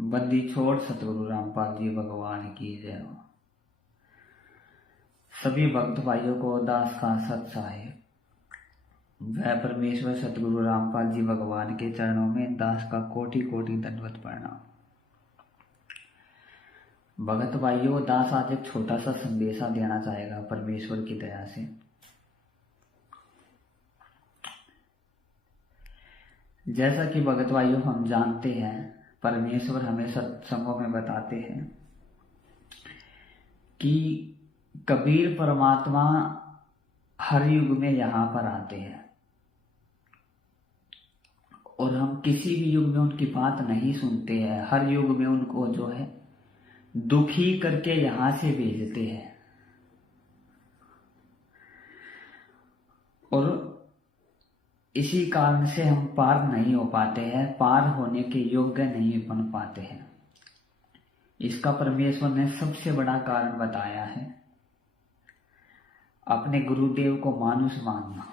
बंदी छोड़ सतगुरु रामपाल जी भगवान की जय हो। सभी भक्त भाइयों को दास का सत साहेब वह परमेश्वर सतगुरु रामपाल जी भगवान के चरणों में दास का कोटि कोटि दंडवत प्रणाम। भगत भाइयों, दास आज एक छोटा सा संदेशा देना चाहेगा परमेश्वर की दया से। जैसा कि भगत भाइयों हम जानते हैं, परमेश्वर हमें सत्संगों में बताते हैं कि कबीर परमात्मा हर युग में यहाँ पर आते हैं और हम किसी भी युग में उनकी बात नहीं सुनते हैं। हर युग में उनको जो है दुखी करके यहाँ से भेजते हैं और इसी कारण से हम पार नहीं हो पाते हैं, पार होने के योग्य नहीं बन पाते हैं। इसका परमेश्वर ने सबसे बड़ा कारण बताया है अपने गुरुदेव को मानुष मानना।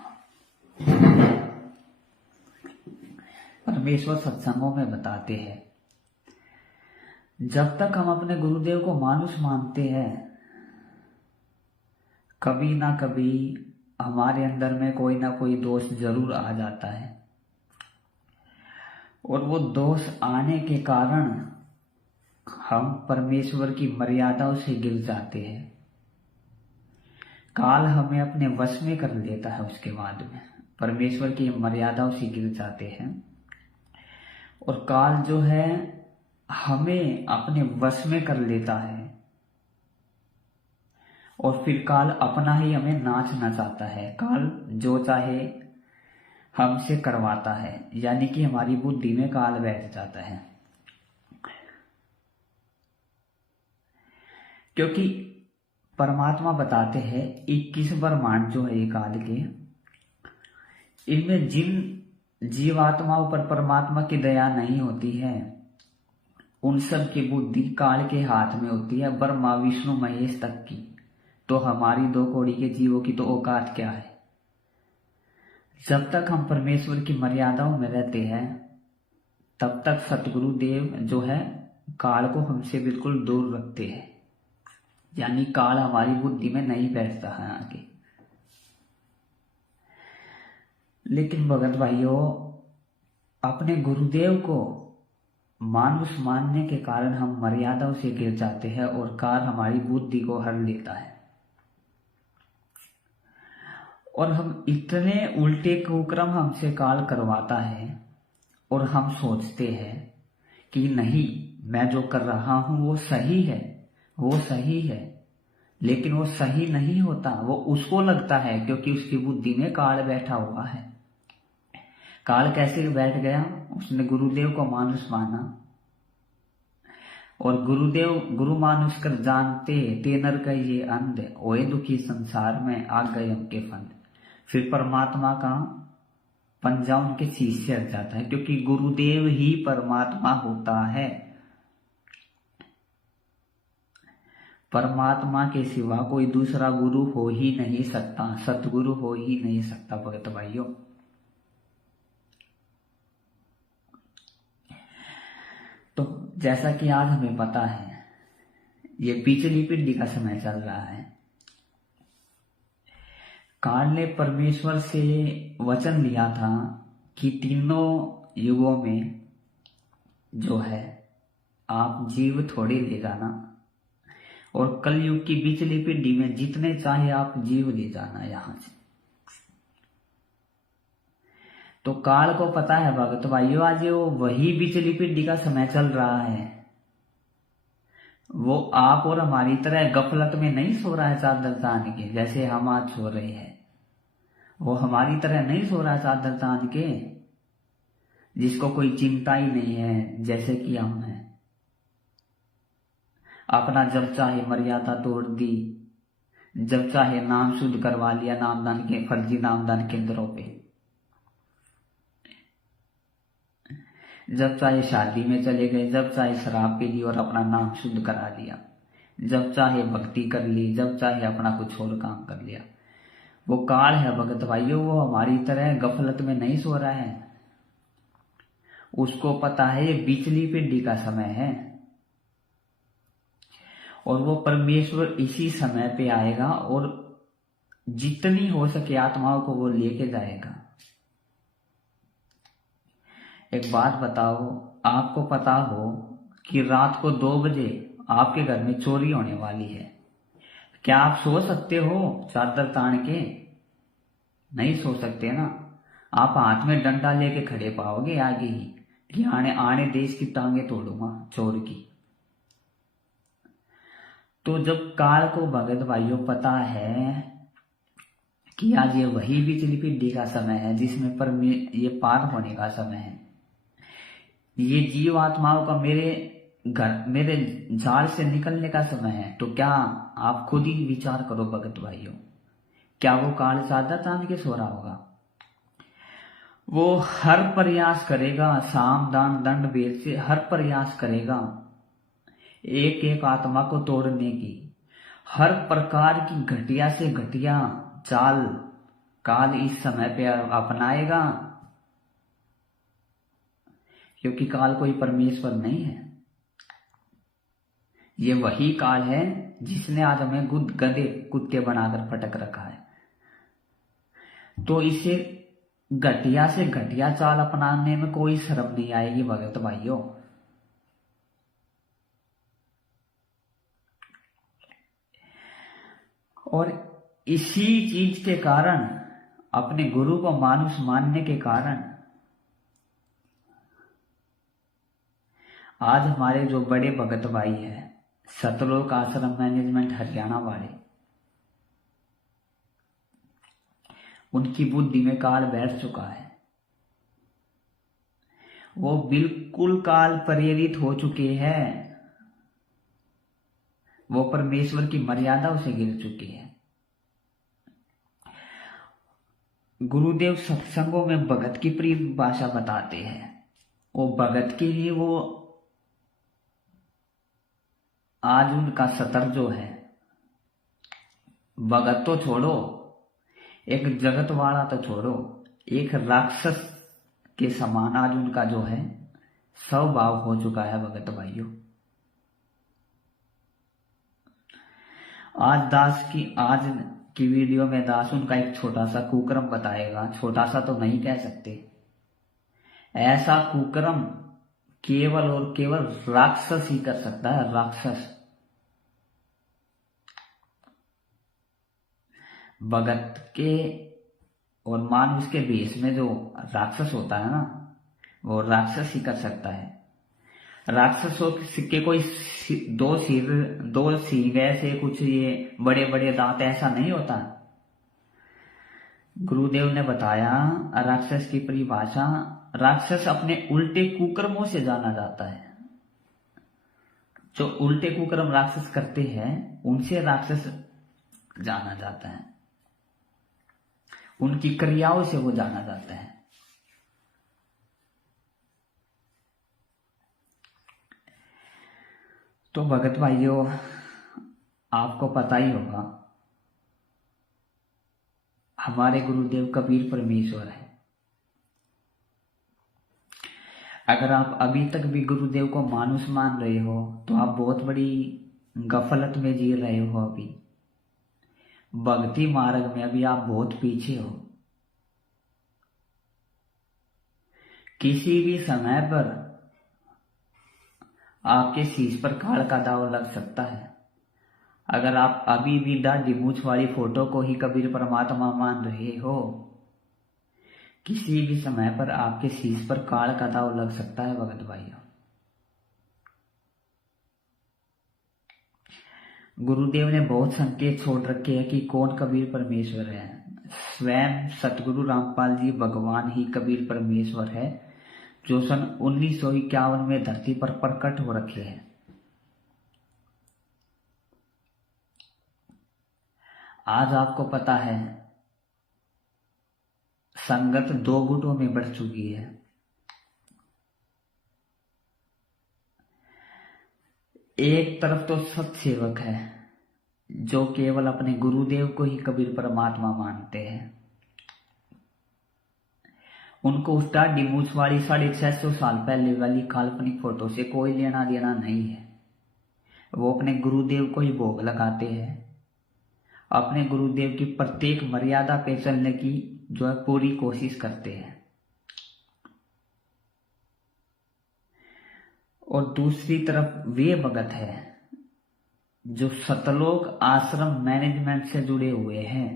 परमेश्वर सत्संगों में बताते हैं, जब तक हम अपने गुरुदेव को मानुष मानते हैं, कभी ना कभी हमारे अंदर में कोई ना कोई दोष जरूर आ जाता है और वो दोष आने के कारण हम परमेश्वर की मर्यादाओं से गिर जाते हैं। काल हमें अपने वश में कर लेता है, उसके बाद में परमेश्वर की मर्यादाओं से गिर जाते हैं और काल जो है हमें अपने वश में कर लेता है और फिर काल अपना ही हमें नाचना चाहता है। काल जो चाहे हमसे करवाता है, यानी कि हमारी बुद्धि में काल बैठ जाता है। क्योंकि परमात्मा बताते हैं 21 ब्रह्मांड जो है काल के, इनमें जिन जीवात्माओं पर परमात्मा की दया नहीं होती है, उन सब की बुद्धि काल के हाथ में होती है, ब्रह्मा विष्णु महेश तक की। तो हमारी 2 कौड़ी के जीवों की तो औकात क्या है। जब तक हम परमेश्वर की मर्यादाओं में रहते हैं, तब तक सतगुरु देव जो है काल को हमसे बिल्कुल दूर रखते हैं, यानी काल हमारी बुद्धि में नहीं बैठता है आगे। लेकिन भगत भाइयों, अपने गुरुदेव को मानुष मानने के कारण हम मर्यादाओं से गिर जाते हैं और काल हमारी बुद्धि को हर लेता है और हम इतने उल्टे कुक्रम हमसे काल करवाता है और हम सोचते हैं कि नहीं, मैं जो कर रहा हूं वो सही है, वो सही है। लेकिन वो सही नहीं होता, वो उसको लगता है क्योंकि उसकी बुद्धि में काल बैठा हुआ है। काल कैसे बैठ गया? उसने गुरुदेव को मानुष माना और गुरुदेव गुरु मानुष कर जानते तेनर का ये अंध ओए दुखी संसार में आ गए उनके फंद। फिर परमात्मा का पंजा उनके शीशे हट जाता है, क्योंकि गुरुदेव ही परमात्मा होता है। परमात्मा के सिवा कोई दूसरा गुरु हो ही नहीं सकता, सतगुरु हो ही नहीं सकता भगत भाइयों। तो जैसा कि आज हमें पता है, ये पिछली पीढ़ी का समय चल रहा है। काल ने परमेश्वर से वचन लिया था कि तीनों युगों में जो है आप जीव थोड़े ले जाना और कलयुग की पिछली पीढ़ी में जितने चाहे आप जीव ले जाना यहां से। तो काल को पता है भगत भाइयों, आज वो वही पिछली पीढ़ी का समय चल रहा है। वो आप और हमारी तरह गफलत में नहीं सो रहा है चादर तान के, जैसे हम आज सो रहे हैं। वो हमारी तरह नहीं सो रहा है चादर तान के, जिसको कोई चिंता ही नहीं है, जैसे कि हम हैं। अपना जब चाहे मर्यादा तोड़ दी, जब चाहे नाम शुद्ध करवा लिया नामदान के फर्जी नामदान केंद्रों पे, जब चाहे शादी में चले गए, जब चाहे शराब पी ली और अपना नाम शुद्ध करा लिया, जब चाहे भक्ति कर ली, जब चाहे अपना कुछ और काम कर लिया। वो काल है भगत भाइयों, वो हमारी तरह गफलत में नहीं सो रहा है। उसको पता है ये बिचली पिंडी का समय है और वो परमेश्वर इसी समय पे आएगा और जितनी हो सके आत्माओं को वो लेके जाएगा। एक बात बताओ, आपको पता हो कि रात को 2 बजे आपके घर में चोरी होने वाली है, क्या आप सो सकते हो चादर तान के? नहीं सो सकते ना। आप हाथ में डंडा लेके खड़े पाओगे आगे ही कि आने आने देश की टांगे तोड़ूंगा चोर की। तो जब काल को भगत भाइयों पता है कि आज ये वही बिजली पिंडी का समय है जिसमें पर ये पार होने का समय है, ये जीव आत्माओं का मेरे जाल से निकलने का समय है, तो क्या आप खुद ही विचार करो भगत भाइयों, क्या वो काल चादर तान के सो रहा होगा? वो हर प्रयास करेगा, साम दान दंड भेद से हर प्रयास करेगा एक एक आत्मा को तोड़ने की। हर प्रकार की घटिया से घटिया चाल काल इस समय पे अपनाएगा, क्योंकि काल कोई परमेश्वर नहीं है। ये वही काल है जिसने आज हमें गधे कुत्ते बनाकर पटक रखा है। तो इसे घटिया से घटिया चाल अपनाने में कोई शर्म नहीं आएगी भगत भाइयों। और इसी चीज के कारण, अपने गुरु को मानुष मानने के कारण, आज हमारे जो बड़े भगत भाई हैं सतलोक आश्रम मैनेजमेंट हरियाणा वाले, उनकी बुद्धि में काल बैठ चुका है। वो बिल्कुल काल प्रेरित हो चुके हैं। वो परमेश्वर की मर्यादाओं से गिर चुके हैं। गुरुदेव सत्संगों में भगत की परिभाषा बताते हैं। वो भगत के लिए वो आज उनका सतर जो है, भगत तो छोड़ो, एक जगत वाला तो छोड़ो, एक राक्षस के समान आज उनका जो है स्वभाव हो चुका है भगत भाइयों। आज की वीडियो में दास उनका एक छोटा सा कुकर्म बताएगा। छोटा सा तो नहीं कह सकते, ऐसा कुकर्म केवल और केवल राक्षस ही कर सकता है। राक्षस भगत के और मानुष के भेष में जो राक्षस होता है ना, वो राक्षस ही कर सकता है। राक्षसों के कोई दो सिर ऐसे कुछ ये बड़े बड़े दांत ऐसा नहीं होता। गुरुदेव ने बताया राक्षस की परिभाषा, राक्षस अपने उल्टे कुकर्मों से जाना जाता है। जो उल्टे कुकर्म राक्षस करते हैं उनसे राक्षस जाना जाता है, उनकी क्रियाओं से वो जाना जाता है। तो भगत भाइयों, आपको पता ही होगा हमारे गुरुदेव कबीर परमेश्वर है। अगर आप अभी तक भी गुरुदेव को मानुष मान रहे हो तो आप बहुत बड़ी गफलत में जी रहे हो। अभी भक्ति मार्ग में अभी आप बहुत पीछे हो। किसी भी समय पर आपके शीश पर काल का दाव लग सकता है। अगर आप अभी भी दाढ़ी मूंछ वाली फोटो को ही कबीर परमात्मा मान रहे हो, किसी भी समय पर आपके शीश पर काल का दाव लग सकता है भगत भाइयों। गुरुदेव ने बहुत संकेत छोड़ रखे हैं कि कौन कबीर परमेश्वर है। स्वयं सतगुरु रामपाल जी भगवान ही कबीर परमेश्वर है, जो सन 1951 में धरती पर प्रकट हो रखे हैं। आज आपको पता है संगत 2 गुटों में बढ़ चुकी है। एक तरफ तो सत्सेवक है जो केवल अपने गुरुदेव को ही कबीर परमात्मा मानते हैं। उनको उस दाढ़ी मूछ वाली 650 साल पहले वाली काल्पनिक फोटो से कोई लेना देना नहीं है। वो अपने गुरुदेव को ही भोग लगाते हैं, अपने गुरुदेव की प्रत्येक मर्यादा पे चलने की जो है पूरी कोशिश करते हैं। और दूसरी तरफ वे भगत है जो सतलोक आश्रम मैनेजमेंट से जुड़े हुए हैं,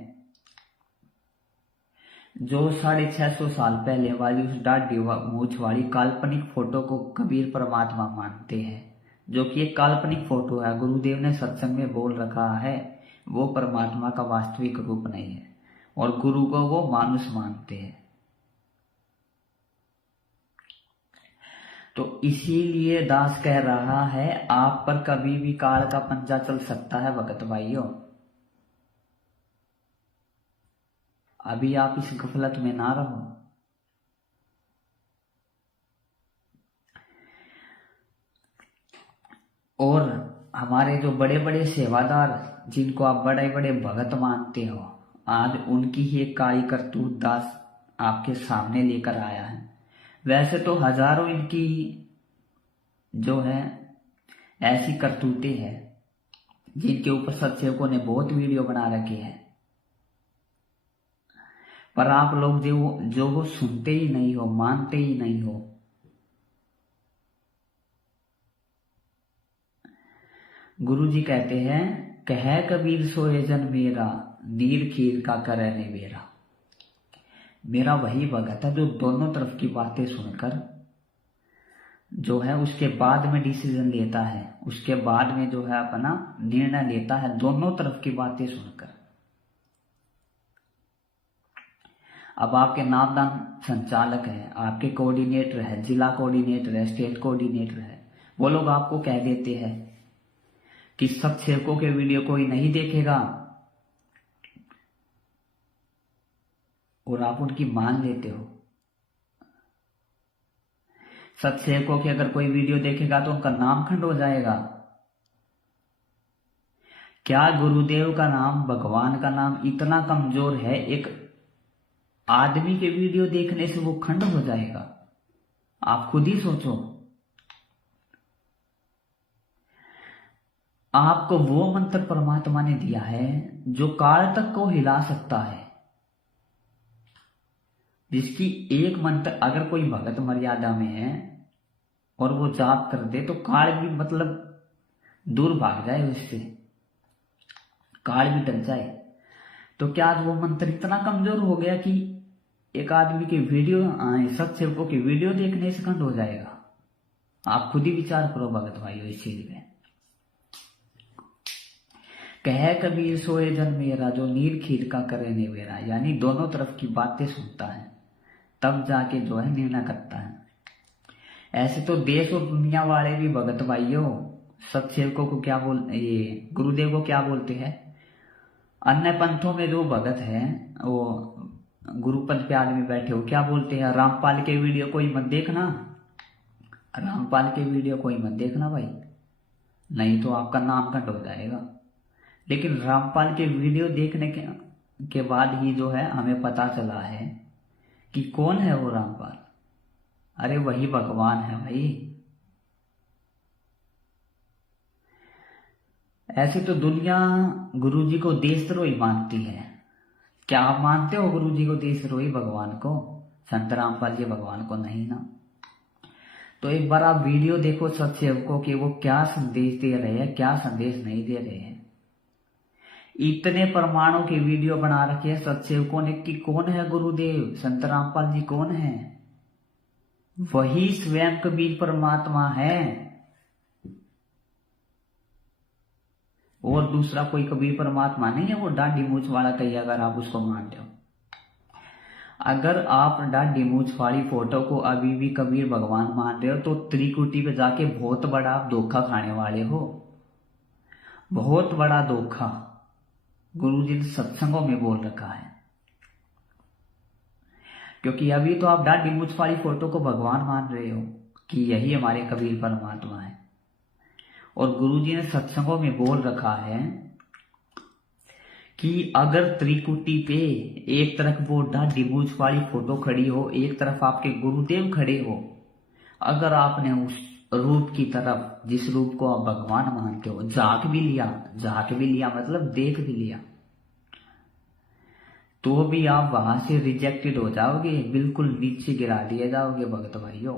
जो 650 साल पहले वाली उस दाढ़ी मूछ वाली काल्पनिक फोटो को कबीर परमात्मा मानते हैं, जो कि एक काल्पनिक फोटो है। गुरुदेव ने सत्संग में बोल रखा है वो परमात्मा का वास्तविक रूप नहीं है, और गुरु को वो मानुष मानते हैं। तो इसीलिए दास कह रहा है आप पर कभी भी काल का पंजा चल सकता है भगत भाइयों। अभी आप इस गफलत में ना रहो। और हमारे जो बड़े बड़े सेवादार जिनको आप बड़े बड़े भगत मानते हो, आज उनकी ही एक काई करतूत दास आपके सामने लेकर आया है। वैसे तो हजारों इनकी जो है ऐसी करतूतें हैं जिनके ऊपर सत्सेवकों ने बहुत वीडियो बना रखे हैं, पर आप लोग जो वो सुनते ही नहीं हो, मानते ही नहीं हो। गुरुजी कहते हैं कह कबीर सोए जन मेरा, नीर खीर का करे ने मेरा। मेरा वही भगत है जो दोनों तरफ की बातें सुनकर जो है उसके बाद में डिसीजन लेता है, उसके बाद में जो है अपना निर्णय लेता है, दोनों तरफ की बातें सुनकर। अब आपके नामदान संचालक है, आपके कोऑर्डिनेटर है, जिला कोऑर्डिनेटर है, स्टेट कोऑर्डिनेटर है, वो लोग आपको कह देते हैं कि सत्सेवकों के वीडियो कोई नहीं देखेगा, और आप उनकी मान लेते हो। सत्सेवकों की अगर कोई वीडियो देखेगा तो उनका नाम खंड हो जाएगा। क्या गुरुदेव का नाम, भगवान का नाम इतना कमजोर है एक आदमी के वीडियो देखने से वो खंड हो जाएगा? आप खुद ही सोचो। आपको वो मंत्र परमात्मा ने दिया है जो काल तक को हिला सकता है, जिसकी एक मंत्र अगर कोई भगत मर्यादा में है और वो जाप कर दे तो काल भी मतलब दूर भाग जाए, उससे काल भी डर जाए। तो क्या आज वो मंत्र इतना कमजोर हो गया कि एक आदमी के वीडियो, सत्सेवकों के वीडियो देखने से खंड हो जाएगा? आप खुद ही विचार करो भगत भाइयों इस चीज में। कह कबीर सोए जन मेरा, जो नीर खीर का करे ने मेरा, यानी दोनों तरफ की बातें सुनता है तब जाके जो है निर्णय करता है। ऐसे तो देश और दुनिया वाले भी भगत भाइयों सत्सेवकों को क्या ये गुरुदेव को क्या बोलते हैं। अन्य पंथों में जो भगत है वो गुरुपद पे आदमी बैठे हो क्या बोलते हैं, रामपाल के वीडियो कोई मत देखना, रामपाल के वीडियो कोई मत देखना भाई, नहीं तो आपका नाम कट हो जाएगा। लेकिन रामपाल के वीडियो देखने के बाद ही जो है हमें पता चला है कि कौन है वो रामपाल। अरे वही भगवान है भाई। ऐसे तो दुनिया गुरुजी को देशद्रोही मानती है। क्या आप मानते हो गुरुजी को देशद्रोही? भगवान को, संत रामपाल जी भगवान को नहीं ना। तो एक बार आप वीडियो देखो सत्सेवकों के, वो क्या संदेश दे रहे हैं, क्या संदेश नहीं दे रहे हैं। इतने परमाणु के वीडियो बना रखे हैं सत्सेवकों ने कि कौन है गुरुदेव, संत रामपाल जी कौन है? वही स्वयं कबीर परमात्मा है, और दूसरा कोई कबीर परमात्मा नहीं है। वो दाढ़ी मूछ वाला कहीं अगर आप उसको मानते हो, अगर आप दाढ़ी मूछ वाली फोटो को अभी भी कबीर भगवान मान रहे हो तो त्रिकुटी पे जाके बहुत बड़ा आप धोखा खाने वाले हो, बहुत बड़ा धोखा। गुरुजी ने सत्संगों में बोल रखा है, क्योंकि अभी तो आप दाढ़ी मूछ वाली फोटो को भगवान मान रहे हो कि यही हमारे कबीर परमात्मा है, और गुरुजी ने सत्संगों में बोल रखा है कि अगर त्रिकुटी पे एक तरफ वो दाढ़ी मूंछ वाली फोटो खड़ी हो, एक तरफ आपके गुरुदेव खड़े हो, अगर आपने उस रूप की तरफ, जिस रूप को आप भगवान मानते हो, झांक भी लिया मतलब देख भी लिया, तो भी आप वहां से रिजेक्टेड हो जाओगे, बिल्कुल नीचे गिरा दिए जाओगे भक्त भाइयों।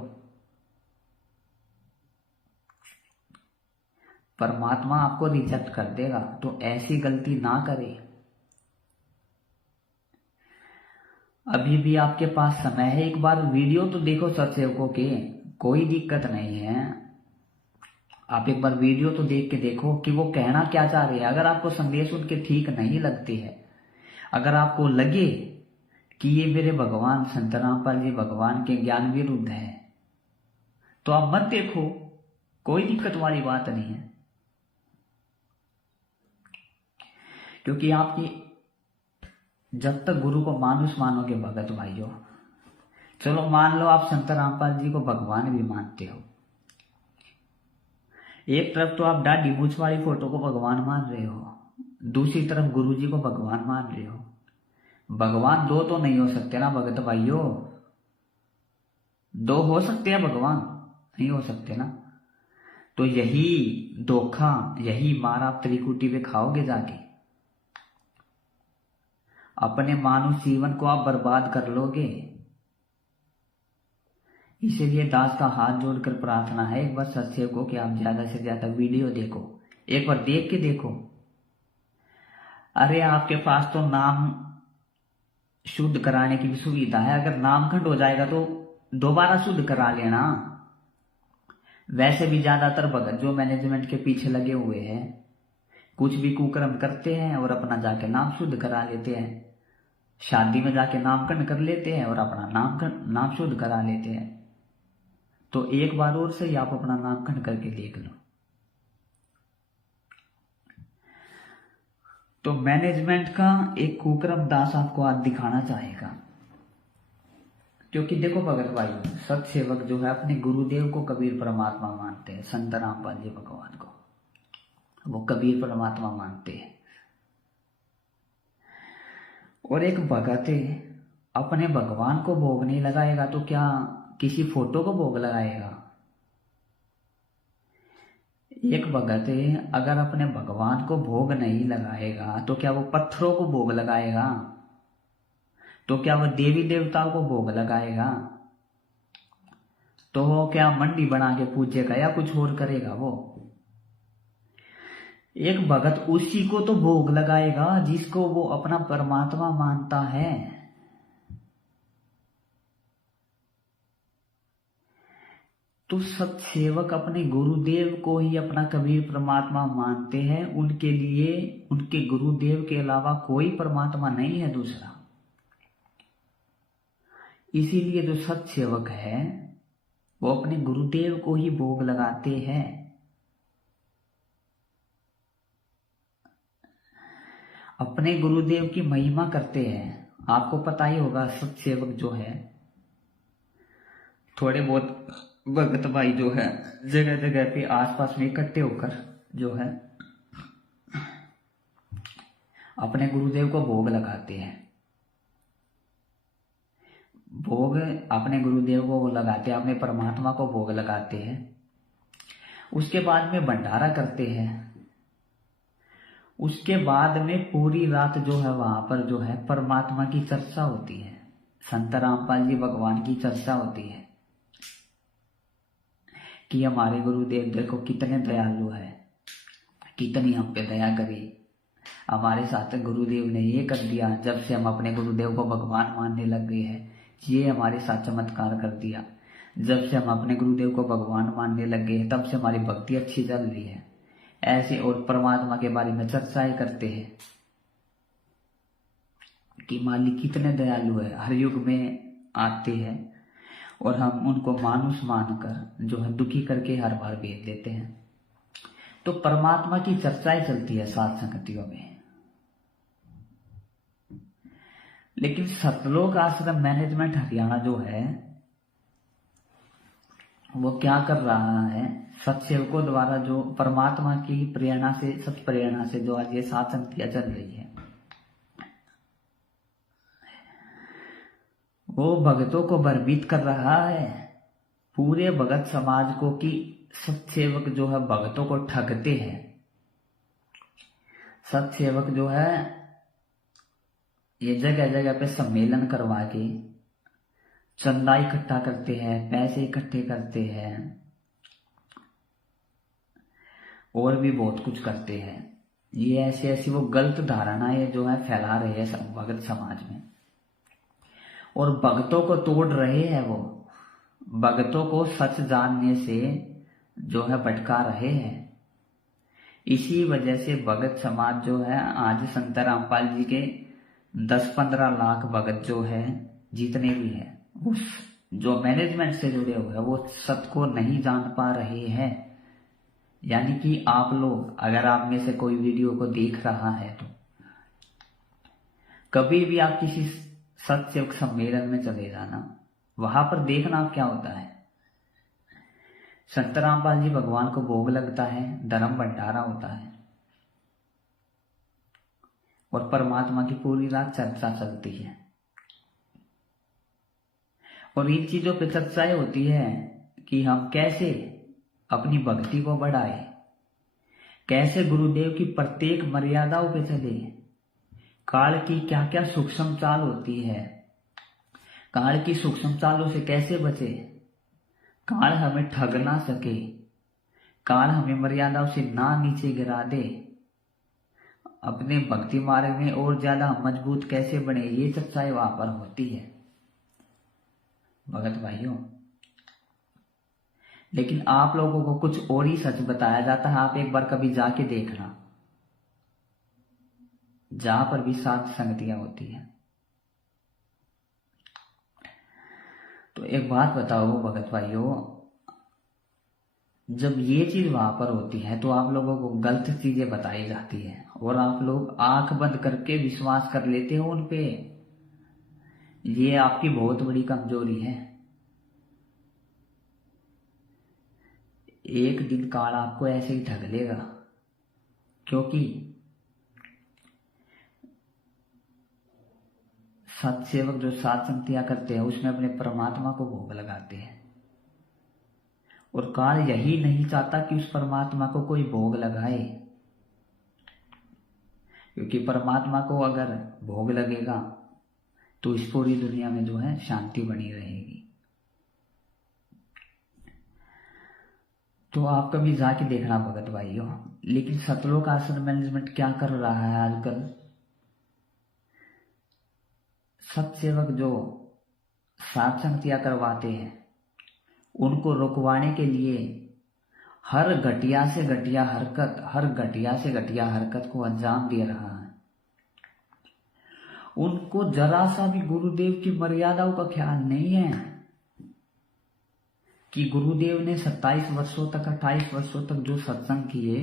परमात्मा आपको रिजेक्ट कर देगा, तो ऐसी गलती ना करें। अभी भी आपके पास समय है, एक बार वीडियो तो देखो सत्सेवकों के, कोई दिक्कत नहीं है। आप एक बार वीडियो तो देख के देखो कि वो कहना क्या चाह रहे हैं। अगर आपको संदेश उनके ठीक नहीं लगते हैं, अगर आपको लगे कि ये मेरे भगवान संत रामपाल जी भगवान के ज्ञान विरुद्ध है, तो आप मत देखो, कोई दिक्कत वाली बात नहीं है। क्योंकि आपकी जब तक गुरु को मानुष मानोगे भगत भाइयों, चलो मान लो आप संत रामपाल जी को भगवान भी मानते हो, एक तरफ तो आप दाढ़ी मूंछ वाली फोटो को भगवान मान रहे हो, दूसरी तरफ गुरु जी को भगवान मान रहे हो। भगवान दो तो नहीं हो सकते ना भगत भाइयों, दो हो सकते हैं भगवान, नहीं हो सकते ना। तो यही धोखा, यही मार आप त्रिकुटी पे खाओगे जाके, अपने मानव जीवन को आप बर्बाद कर लोगे। इसीलिए दास का हाथ जोड़कर प्रार्थना है एक बार सत्सेवकों कि आप ज्यादा से ज्यादा वीडियो देखो, एक बार देख के देखो। अरे आपके पास तो नाम शुद्ध कराने की भी सुविधा है, अगर नामखंड हो जाएगा तो दोबारा शुद्ध करा लेना। वैसे भी ज्यादातर भगत जो मैनेजमेंट के पीछे लगे हुए हैं, कुछ भी कुकर्म करते हैं और अपना जाके नाम शुद्ध करा लेते हैं, शादी में जाके नामकरण कर लेते हैं और अपना नाम शुद्ध करा लेते हैं। तो एक बार और से ही आप अपना नामकरण करके देख लो। तो मैनेजमेंट का एक कुकर्म दास आपको आज दिखाना चाहेगा। क्योंकि देखो भगत भाई, सत सेवक जो है अपने गुरुदेव को कबीर परमात्मा मानते हैं, संत रामपाल जी भगवान को वो कबीर परमात्मा मानते हैं। और एक भगत अपने भगवान को भोग नहीं लगाएगा तो क्या किसी फोटो को भोग लगाएगा? एक भगत अगर अपने भगवान को भोग नहीं लगाएगा तो क्या वो पत्थरों को भोग लगाएगा? तो क्या वो देवी देवताओं को भोग लगाएगा? तो वो क्या मंडी बना के पूजेगा या कुछ और करेगा? वो एक भगत उसी को तो भोग लगाएगा जिसको वो अपना परमात्मा मानता है। तो सत्सेवक अपने गुरुदेव को ही अपना कबीर परमात्मा मानते हैं, उनके लिए उनके गुरुदेव के अलावा कोई परमात्मा नहीं है दूसरा। इसीलिए जो सत्सेवक है वो अपने गुरुदेव को ही भोग लगाते हैं। अपने गुरुदेव की महिमा करते हैं। आपको पता ही होगा सत्सेवक जो है, थोड़े बहुत भगत भाई जो है जगह जगह पे आसपास में इकट्ठे होकर जो है अपने गुरुदेव को भोग लगाते हैं। भोग अपने गुरुदेव को लगाते हैं, अपने परमात्मा को भोग लगाते हैं। उसके बाद में भंडारा करते हैं। उसके बाद में पूरी रात जो है वहां पर जो है परमात्मा की चर्चा होती है, संत रामपाल जी भगवान की चर्चा होती है कि हमारे गुरुदेव देखो कितने दयालु है, कितनी हम पे दया करी, हमारे साथ गुरुदेव ने ये कर दिया, जब से हम अपने गुरुदेव को भगवान मानने लग गए हैं ये हमारे साथ चमत्कार कर दिया, जब से हम अपने गुरुदेव को भगवान मानने लग गए हैं तब से हमारी भक्ति अच्छी चल रही है। ऐसे और परमात्मा के बारे में चर्चाएं करते हैं कि मालिक कितने दयालु है, हर युग में आते हैं और हम उनको मानुष मानकर जो है दुखी करके हर बार भेज देते हैं। तो परमात्मा की चर्चाएं चलती है सात संगतियों में। लेकिन सतलोक आश्रम मैनेजमेंट हरियाणा जो है वो क्या कर रहा है, सत्सेवकों द्वारा जो परमात्मा की प्रेरणा से, सत प्रेरणा से जो आज ये सात संगतियां चल रही है, वो भगतों को भयभीत कर रहा है, पूरे भगत समाज को, कि सत्सेवक जो है भगतों को ठगते हैं। सत्सेवक जो है ये जगह जगह पे सम्मेलन करवा के चंदा इकट्ठा करते हैं, पैसे इकट्ठे करते हैं और भी बहुत कुछ करते हैं। ये ऐसी ऐसी वो गलत धारणाएं जो है फैला रहे हैं भगत समाज में, और भक्तों को तोड़ रहे हैं। वो भक्तों को सच जानने से जो है भटका रहे हैं। इसी वजह से भगत समाज जो है आज संत रामपाल जी के 10-15 लाख भगत जो है जितने भी हैं, उस जो मैनेजमेंट से जुड़े हुए हैं, वो सत्य को नहीं जान पा रहे हैं। यानी कि आप लोग, अगर आप में से कोई वीडियो को देख रहा है तो कभी भी आप किसी सत्संग सम्मेलन में चले जाना, वहां पर देखना क्या होता है। संत रामपाल जी भगवान को भोग लगता है, धर्म भंडारा होता है और परमात्मा की पूरी रात चर्चा चलती है। और इन चीजों पे चर्चाएं होती है कि हम कैसे अपनी भक्ति को बढ़ाए, कैसे गुरुदेव की प्रत्येक मर्यादाओं पे चले, काल की क्या क्या सूक्ष्म चाल होती है, काल की सूक्ष्म चालों से कैसे बचे, काल हमें ठग ना सके, काल हमें मर्यादाओं से ना नीचे गिरा दे, अपने भक्ति मार्ग में और ज्यादा मजबूत कैसे बने, ये चर्चाएं वहां पर होती है भगत भाइयों। लेकिन आप लोगों को कुछ और ही सच बताया जाता है। आप एक बार कभी जाके देखना, जहां पर भी सात संगतियां होती है। तो एक बात बताओ भगत भाइयों, जब ये चीज वहां पर होती है तो आप लोगों को गलत चीजें बताई जाती है और आप लोग आंख बंद करके विश्वास कर लेते हो उन पे। ये आपकी बहुत बड़ी कमजोरी है। एक दिन काल आपको ऐसे ही ठग लेगा, क्योंकि सत्सेवक जो सात संगतियां करते हैं उसमें अपने परमात्मा को भोग लगाते हैं, और काल यही नहीं चाहता कि उस परमात्मा को कोई भोग लगाए, क्योंकि परमात्मा को अगर भोग लगेगा तो इस पूरी दुनिया में जो है शांति बनी रहेगी। तो आप कभी जाके देखना भगत भाइयों। लेकिन सतलोक आश्रम मैनेजमेंट क्या कर रहा है आजकल, सत्सेवक जो सात संगतियां करवाते हैं उनको रुकवाने के लिए हर घटिया से घटिया हरकत को अंजाम दे रहा है। उनको जरा सा भी गुरुदेव की मर्यादाओं का ख्याल नहीं है कि गुरुदेव ने 28 वर्षों तक जो सत्संग किए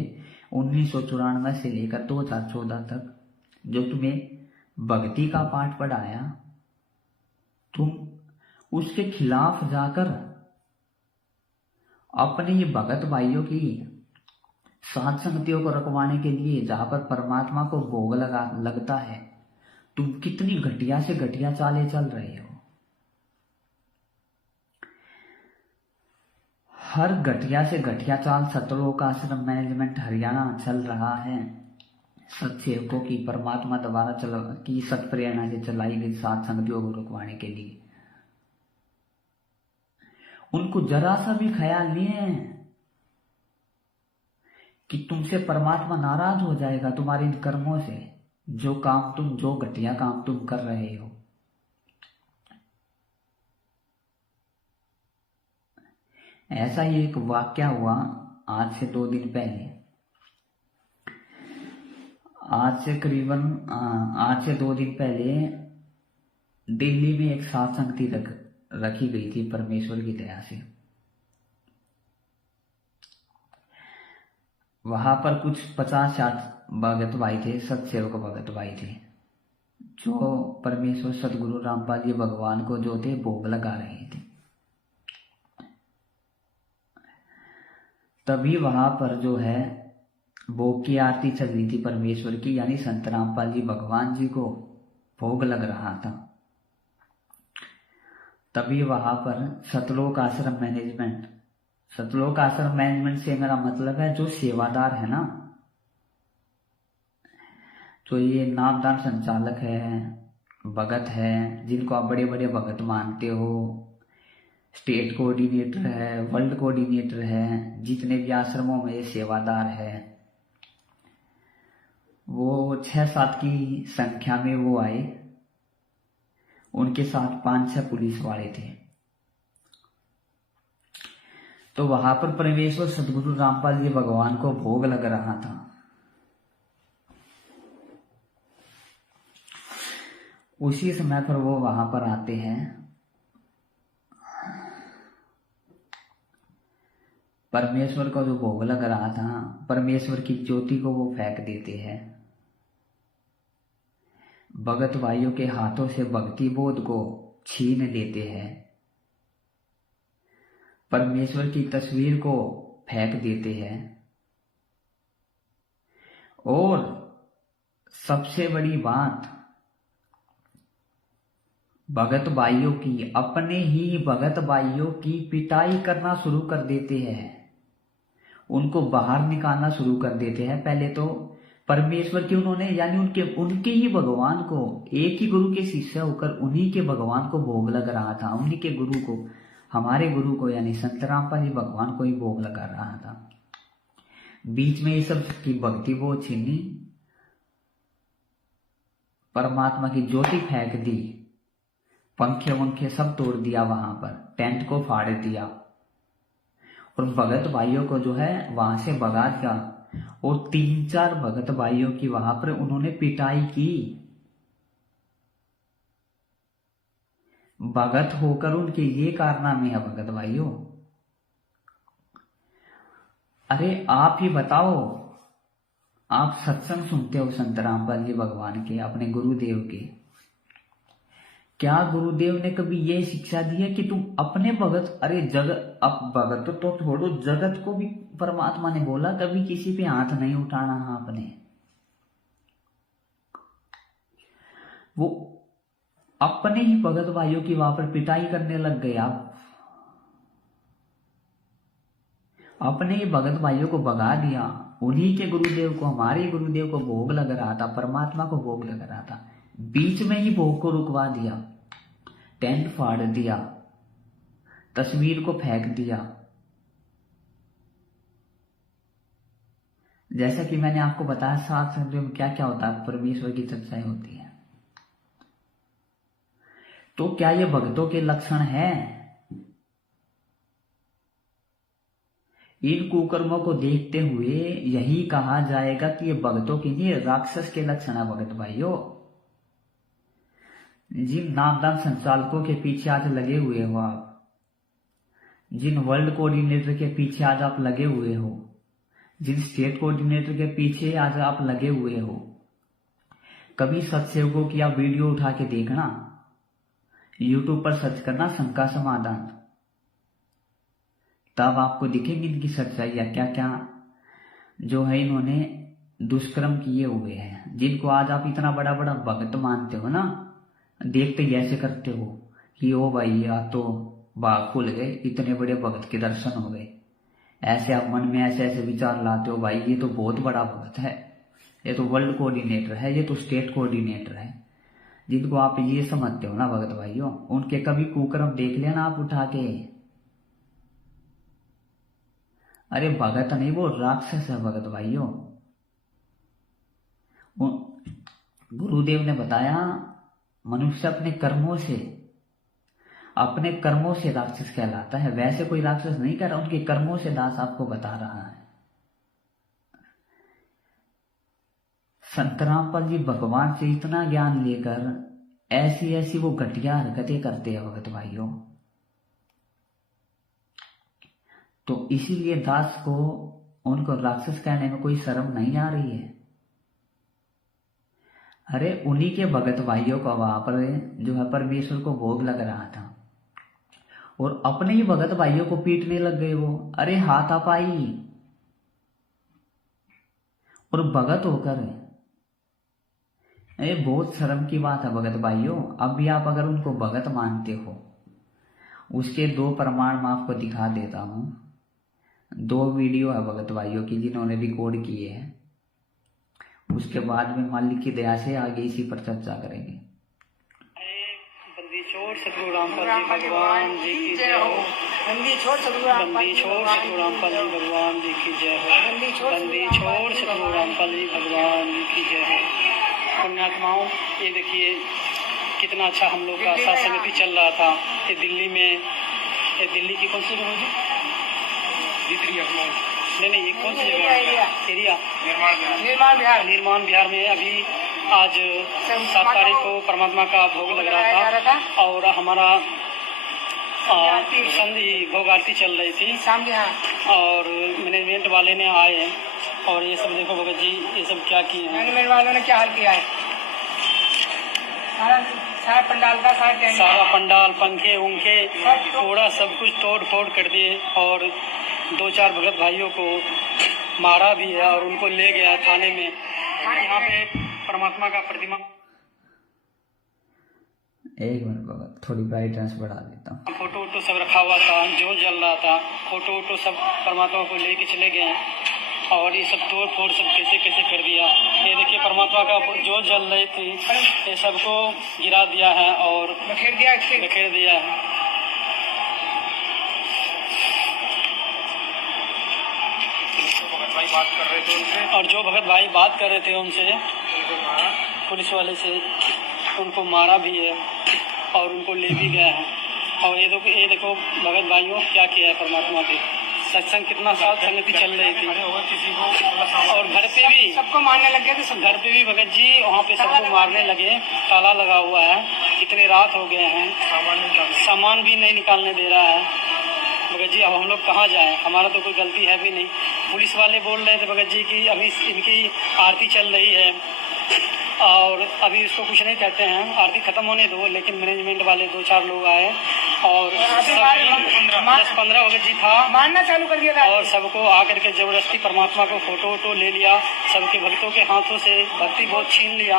1994 से लेकर 2014 तक, जो तुम्हें भक्ति का पाठ पढ़ाया, तुम उसके खिलाफ जाकर अपने ये भगत भाइयों की सात संगतियों को रखवाने के लिए, जहां पर परमात्मा को भोग लगता है, तुम कितनी घटिया से घटिया चालें चल रहे हो। हर घटिया से घटिया चाल सतलोक आश्रम मैनेजमेंट हरियाणा चल रहा है। सत्सेवकों की परमात्मा द्वारा की सत प्रेरणा से चलाई गई सात संगतियों को रुकवाने के लिए उनको जरा सा भी ख्याल नहीं है कि तुमसे परमात्मा नाराज हो जाएगा तुम्हारे इन कर्मों से, जो घटिया काम तुम कर रहे हो। ऐसा ही एक वाक्या हुआ आज से 2 दिन पहले। आज से 2 दिन पहले दिल्ली में एक सात संगति रखी गई थी परमेश्वर की दया से। वहां पर कुछ 50-60 भगत भाई थे, सत्सेवक भगत भाई थे, जो परमेश्वर सदगुरु रामपाल जी भगवान को जो थे भोग लगा रहे थे। तभी वहां पर जो है भोग की आरती चल रही थी परमेश्वर की, यानी संत रामपाल जी भगवान जी को भोग लग रहा था। तभी वहां पर सतलोक आश्रम मैनेजमेंट, सतलोक आश्रम मैनेजमेंट से मेरा मतलब है जो सेवादार है ना, तो ये नामदान संचालक है, भगत है, जिनको आप बड़े बड़े भगत मानते हो, स्टेट कोऑर्डिनेटर है, वर्ल्ड कोऑर्डिनेटर है, जितने भी आश्रमों में ये सेवादार है, वो 6-7 की संख्या में वो आए। उनके साथ 5-6 पुलिस वाले थे। तो वहां पर परमेश्वर सदगुरु रामपाल जी भगवान को भोग लग रहा था। उसी समय पर वो वहां पर आते हैं। परमेश्वर को जो भोग लग रहा था, परमेश्वर की ज्योति को वो फेंक देते हैं। भगत भाइयों के हाथों से भक्ति बोध को छीन लेते हैं। परमेश्वर की तस्वीर को फेंक देते हैं। और सबसे बड़ी बात, भगत भाइयों की, अपने ही भगत भाइयों की पिटाई करना शुरू कर देते हैं। उनको बाहर निकालना शुरू कर देते हैं। पहले तो परमेश्वर के उन्होंने, यानी उनके ही भगवान को, एक ही गुरु के शिष्य होकर उन्हीं के भगवान को भोग लग रहा था। उन्हीं के गुरु को, हमारे गुरु को, यानी संत रामपाल जी भगवान को ही भोग लगा रहा था। बीच में ये सब की भक्ति वो छीनी, परमात्मा की ज्योति फेंक दी, पंखे वंखे सब तोड़ दिया, वहां पर टेंट को फाड़ दिया और भगत भाइयों को जो है वहां से भगा दिया। और 3-4 भगत भाइयों की वहां पर उन्होंने पिटाई की। भगत होकर उनके ये कारनामे है भगत भाइयों। अरे आप ही बताओ, आप सत्संग सुनते हो संत रामपाल जी भगवान के, अपने गुरुदेव के, क्या गुरुदेव ने कभी ये शिक्षा दी है कि तुम अपने भगत, अरे जगत, अब भगत तो छोड़ो, जगत को भी परमात्मा ने बोला कभी किसी पे हाथ नहीं उठाना आपने। वो अपने ही भगत भाइयों की वहां पर पिटाई करने लग गए। आप अपने ही भगत भाइयों को भगा दिया। उन्हीं के गुरुदेव को, हमारे गुरुदेव को भोग लग रहा था, परमात्मा को भोग लग रहा था, बीच में ही भोग को रुकवा दिया, टेंट फाड़ दिया, तस्वीर को फेंक दिया। जैसा कि मैंने आपको बताया, सात संगतियों में क्या क्या होता है, परमेश्वर की चर्चाएं होती है। तो क्या ये भक्तों के लक्षण है? इन कुकर्मों को देखते हुए यही कहा जाएगा कि ये भक्तों की नहीं, राक्षस के लक्षण है भगत भाइयों। जिन नामदान संचालकों के पीछे आज लगे हुए हो आप, जिन वर्ल्ड कोऑर्डिनेटर के पीछे आज आप लगे हुए हो, जिन स्टेट कोऑर्डिनेटर के पीछे आज आप लगे हुए हो, कभी सत्सेवकों की आप वीडियो उठा के देखना, यूट्यूब पर सर्च करना शंका समाधान, तब आपको दिखेंगी इनकी सच्चाइयां, क्या क्या जो है इन्होंने दुष्कर्म किए हुए हैं। जिनको आज आप इतना बड़ा बड़ा भक्त मानते हो ना, देखते ही ऐसे करते हो कि ओ भाई आप तो बाग खुल गए, इतने बड़े भक्त के दर्शन हो गए। ऐसे आप मन में ऐसे ऐसे विचार लाते हो, भाई ये तो बहुत बड़ा भक्त है, ये तो वर्ल्ड कोऑर्डिनेटर है, ये तो स्टेट कोऑर्डिनेटर है। जिनको आप ये समझते हो ना भगत भाइयों, उनके कभी कुकर्म देख लेना आप उठा के। अरे भगत नहीं, वो राक्षस है भगत भाइयों। गुरुदेव ने बताया मनुष्य अपने कर्मों से राक्षस कहलाता है। वैसे कोई राक्षस नहीं कह रहा, उनके कर्मों से दास आपको बता रहा है। संत रामपाल जी भगवान से इतना ज्ञान लेकर ऐसी ऐसी वो घटिया हरकतें करते हैं भगत भाइयों। तो इसीलिए दास को, उनको राक्षस कहने में कोई शर्म नहीं आ रही है। अरे उन्हीं के भगत भाइयों का वहां पर जो है परमेश्वर को भोग लग रहा था और अपने ही भगत भाइयों को पीटने लग गए वो। अरे हाथापाई, और भगत होकर, ये बहुत शर्म की बात है भगत भाइयों। अब भी आप अगर उनको भगत मानते हो उसके 2 प्रमाण मैं आपको दिखा देता हूँ। 2 वीडियो है भगत भाइयों की जिन्होंने रिकॉर्ड किए हैं। उसके बाद में मालिक की दया से आगे इसी पर चर्चा करेंगे। बंदी छोड़ सतगुरु रामपाल जी भगवान जी की जय हो। बंदी छोड़ सतगुरु रामपाल जी भगवान जी की जय हो। बंदी छोड़ सतगुरु रामपाल जी भगवान जी की जय हो। पुण्यात्माओं, ये देखिए कितना अच्छा हम लोग का साथ समिति चल रहा था। ये दिल्ली में, ये दिल्ली की कौन सी जगह है? नहीं, ये कौन सी जगह है? एरिया निर्माण बिहार में अभी आज 7 तारीख को परमात्मा का भोग लग रहा था और हमारा संधि भोग आरती चल रही थी और मैनेजमेंट वाले ने आए और ये सब देखो भगत जी ये सब क्या किए हैं। मैनेजमेंट वालों ने क्या हाल किया है? सारा पंडाल का सारा पंडाल, पंखे उंखे पूरा सब कुछ तोड़ फोड़ कर दिए और 2-4 भगत भाइयों को मारा भी है और उनको ले गया थाने में। यहाँ पे परमात्मा का प्रतिमा, एक मिनट भगत थोड़ी ब्राइटनेस बढ़ा देता हूँ। फोटो सब रखा हुआ था, जो जल रहा था, फोटो सब परमात्मा को लेके चले गए और ये सब तोड़ फोड़ सब कैसे कैसे कर दिया। ये देखिए परमात्मा का जो जल रही थी ये सबको गिरा दिया है और बखेर दिया है। बात कर रहे थे उनसे और जो भगत भाई बात कर रहे थे उनसे पुलिस वाले से उनको मारा भी है और उनको ले भी गया है। और ये देखो भगत भाइयों क्या किया है परमात्मा के। सत्संग कितना साल संगति चल रही थी और घर पे भी सबको मारने लगे थे। घर पे भी भगत जी वहाँ पे सबको मारने लगे, ताला लगा हुआ है, इतने रात हो गए हैं, सामान भी नहीं निकालने दे रहा है। भगत जी अब हम लोग कहाँ जाएं? हमारा तो कोई गलती है भी नहीं। पुलिस वाले बोल रहे थे भगत जी की अभी इनकी आरती चल रही है और अभी इसको कुछ नहीं कहते हैं, आरती खत्म होने दो। लेकिन मैनेजमेंट वाले 2-4 लोग आए और 10-15 भगत जी था मारना चालू कर दिया और सबको आकर के जबरदस्ती परमात्मा को फोटो ले लिया। सबके भक्तों के हाथों से भक्ति बहुत छीन लिया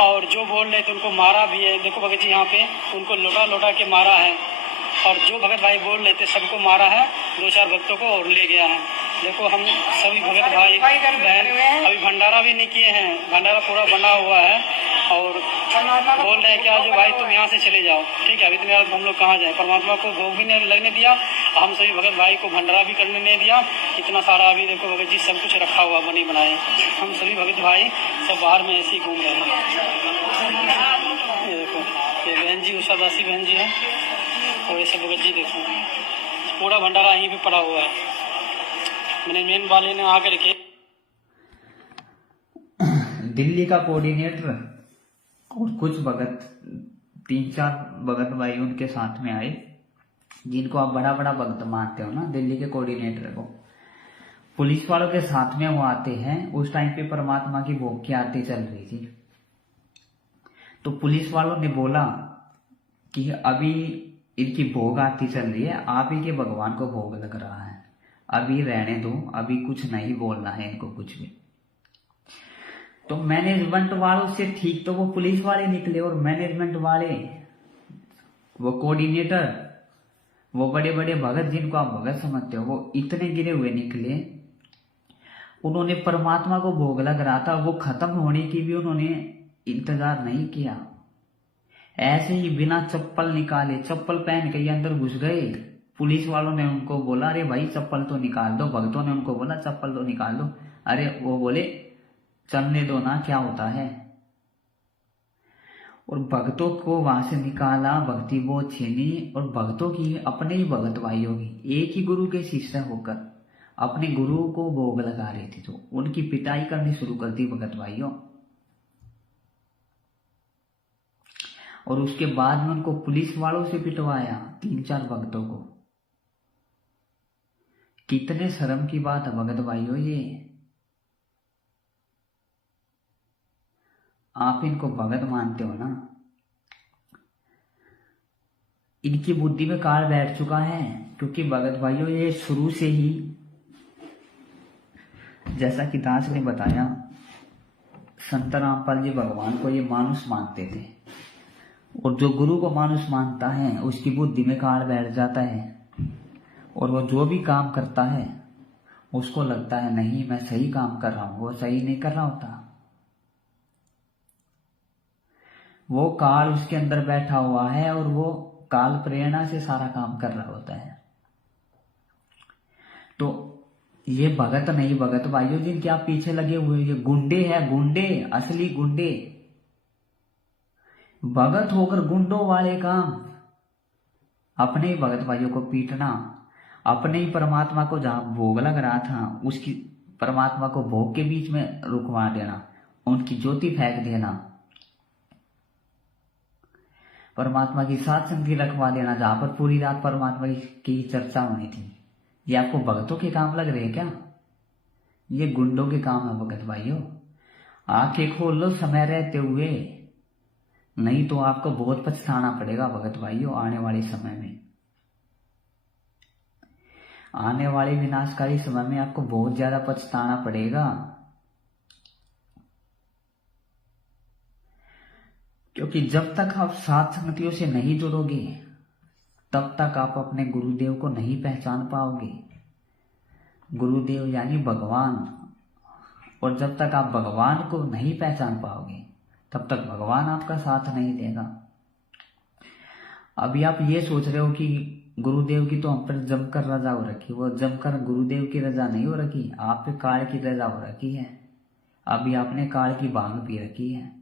और जो बोल रहे थे उनको मारा भी है। देखो भगत जी यहाँ पे उनको लोटा के मारा है और जो भगत भाई बोल रहे थे सबको मारा है। 2-4 भक्तों को और ले गया है। देखो हम सभी भगत भाई बहन अभी भंडारा भी नहीं किए हैं, भंडारा पूरा बना हुआ है और बोल रहे हैं क्या जो भाई तुम यहाँ से चले जाओ, ठीक है। अभी तुम्हारा हम लोग कहाँ जाए? परमात्मा को भोग भी नहीं लगने दिया, हम सभी भगत भाई को भंडारा भी करने नहीं दिया। इतना सारा अभी देखो भगत जी सब कुछ रखा हुआ बने बनाए। हम सभी भगत भाई सब बाहर में ऐसे ही घूम रहे हैं। ये देखो ये बहन जी उषा दासी बहन जी है और ये सब भगत जी देखो पूरा भंडारा यहीं पे पड़ा हुआ है। मैनेजमेंट वाले ने आकर के दिल्ली का कोऑर्डिनेटर और कुछ भगत 3-4 भगत भाई उनके साथ में आए जिनको आप बड़ा भक्त मानते हो ना, दिल्ली के कोऑर्डिनेटर को। पुलिस वालों के साथ में वो आते हैं। उस टाइम पे परमात्मा की भोग की आरती चल रही थी तो पुलिस वालों ने बोला कि अभी इनकी भोग आरती चल रही है, आप ही के भगवान को भोग लग रहा है, अभी रहने दो, अभी कुछ नहीं बोलना है इनको कुछ भी। तो मैनेजमेंट वालों से ठीक तो वो पुलिस वाले निकले और मैनेजमेंट वाले वो कोऑर्डिनेटर वो बड़े भगत जिनको आप भगत समझते हो वो इतने गिरे हुए निकले। उन्होंने परमात्मा को भोग लग रहा था, वो खत्म होने की भी उन्होंने इंतजार नहीं किया। ऐसे ही बिना चप्पल निकाले, चप्पल पहन के ये अंदर घुस गए। पुलिस वालों ने उनको बोला अरे भाई चप्पल तो निकाल दो, भक्तों ने उनको बोला चप्पल तो निकाल दो। अरे वो बोले चलने दो ना, क्या होता है। और भक्तों को वहां से निकाला, भक्ति बोध छीनी और भक्तों की अपने ही भगत भाइयों की एक ही गुरु के शिष्य होकर अपने गुरु को भोग लगा रहे थे तो उनकी पिटाई करनी शुरू कर दी भगत भाइयों। और उसके बाद में उनको पुलिस वालों से पिटवाया 3-4 भक्तों को। कितने शर्म की बात है भगत भाइयों ये। आप इनको भगत मानते हो ना, इनकी बुद्धि में काल बैठ चुका है। क्योंकि भगत भाइयों ये शुरू से ही जैसा कि दास ने बताया संत रामपाल जी भगवान को ये मानुष मानते थे और जो गुरु को मानुष मानता है उसकी बुद्धि में काल बैठ जाता है, और वो जो भी काम करता है उसको लगता है नहीं मैं सही काम कर रहा हूं, वो सही नहीं कर रहा होता। वो काल उसके अंदर बैठा हुआ है और वो काल प्रेरणा से सारा काम कर रहा होता है। तो ये भगत नहीं, भगत भाइयों जिनके आप पीछे लगे हुए, ये गुंडे हैं, गुंडे, असली गुंडे। भगत होकर गुंडों वाले काम, अपने ही भगत भाइयों को पीटना, अपने ही परमात्मा को जहां भोग लग रहा था उसकी परमात्मा को भोग के बीच में रुकवा देना, उनकी ज्योति फेंक देना, परमात्मा की साथ संगति रखवा देना जहां पर पूरी रात परमात्मा की चर्चा होनी थी। ये आपको भगतों के काम लग रहे हैं क्या? ये गुंडों के काम है भगत भाइयों। आंखें खोल लो समय रहते हुए, नहीं तो आपको बहुत पछताना पड़ेगा भगत भाइयों आने वाले समय में। आने वाले विनाशकारी समय में आपको बहुत ज्यादा पछताना पड़ेगा, क्योंकि जब तक आप सात संगतियों से नहीं जुड़ोगे तब तक आप अपने गुरुदेव को नहीं पहचान पाओगे। गुरुदेव यानी भगवान, और जब तक आप भगवान को नहीं पहचान पाओगे तब तक भगवान आपका साथ नहीं देगा। अभी आप ये सोच रहे हो कि गुरुदेव की तो हम पर जमकर रजा हो रखी, वो जमकर गुरुदेव की रजा नहीं हो रखी, आप पे काल की रजा हो रखी है। अभी आपने काल की भांग पी रखी है,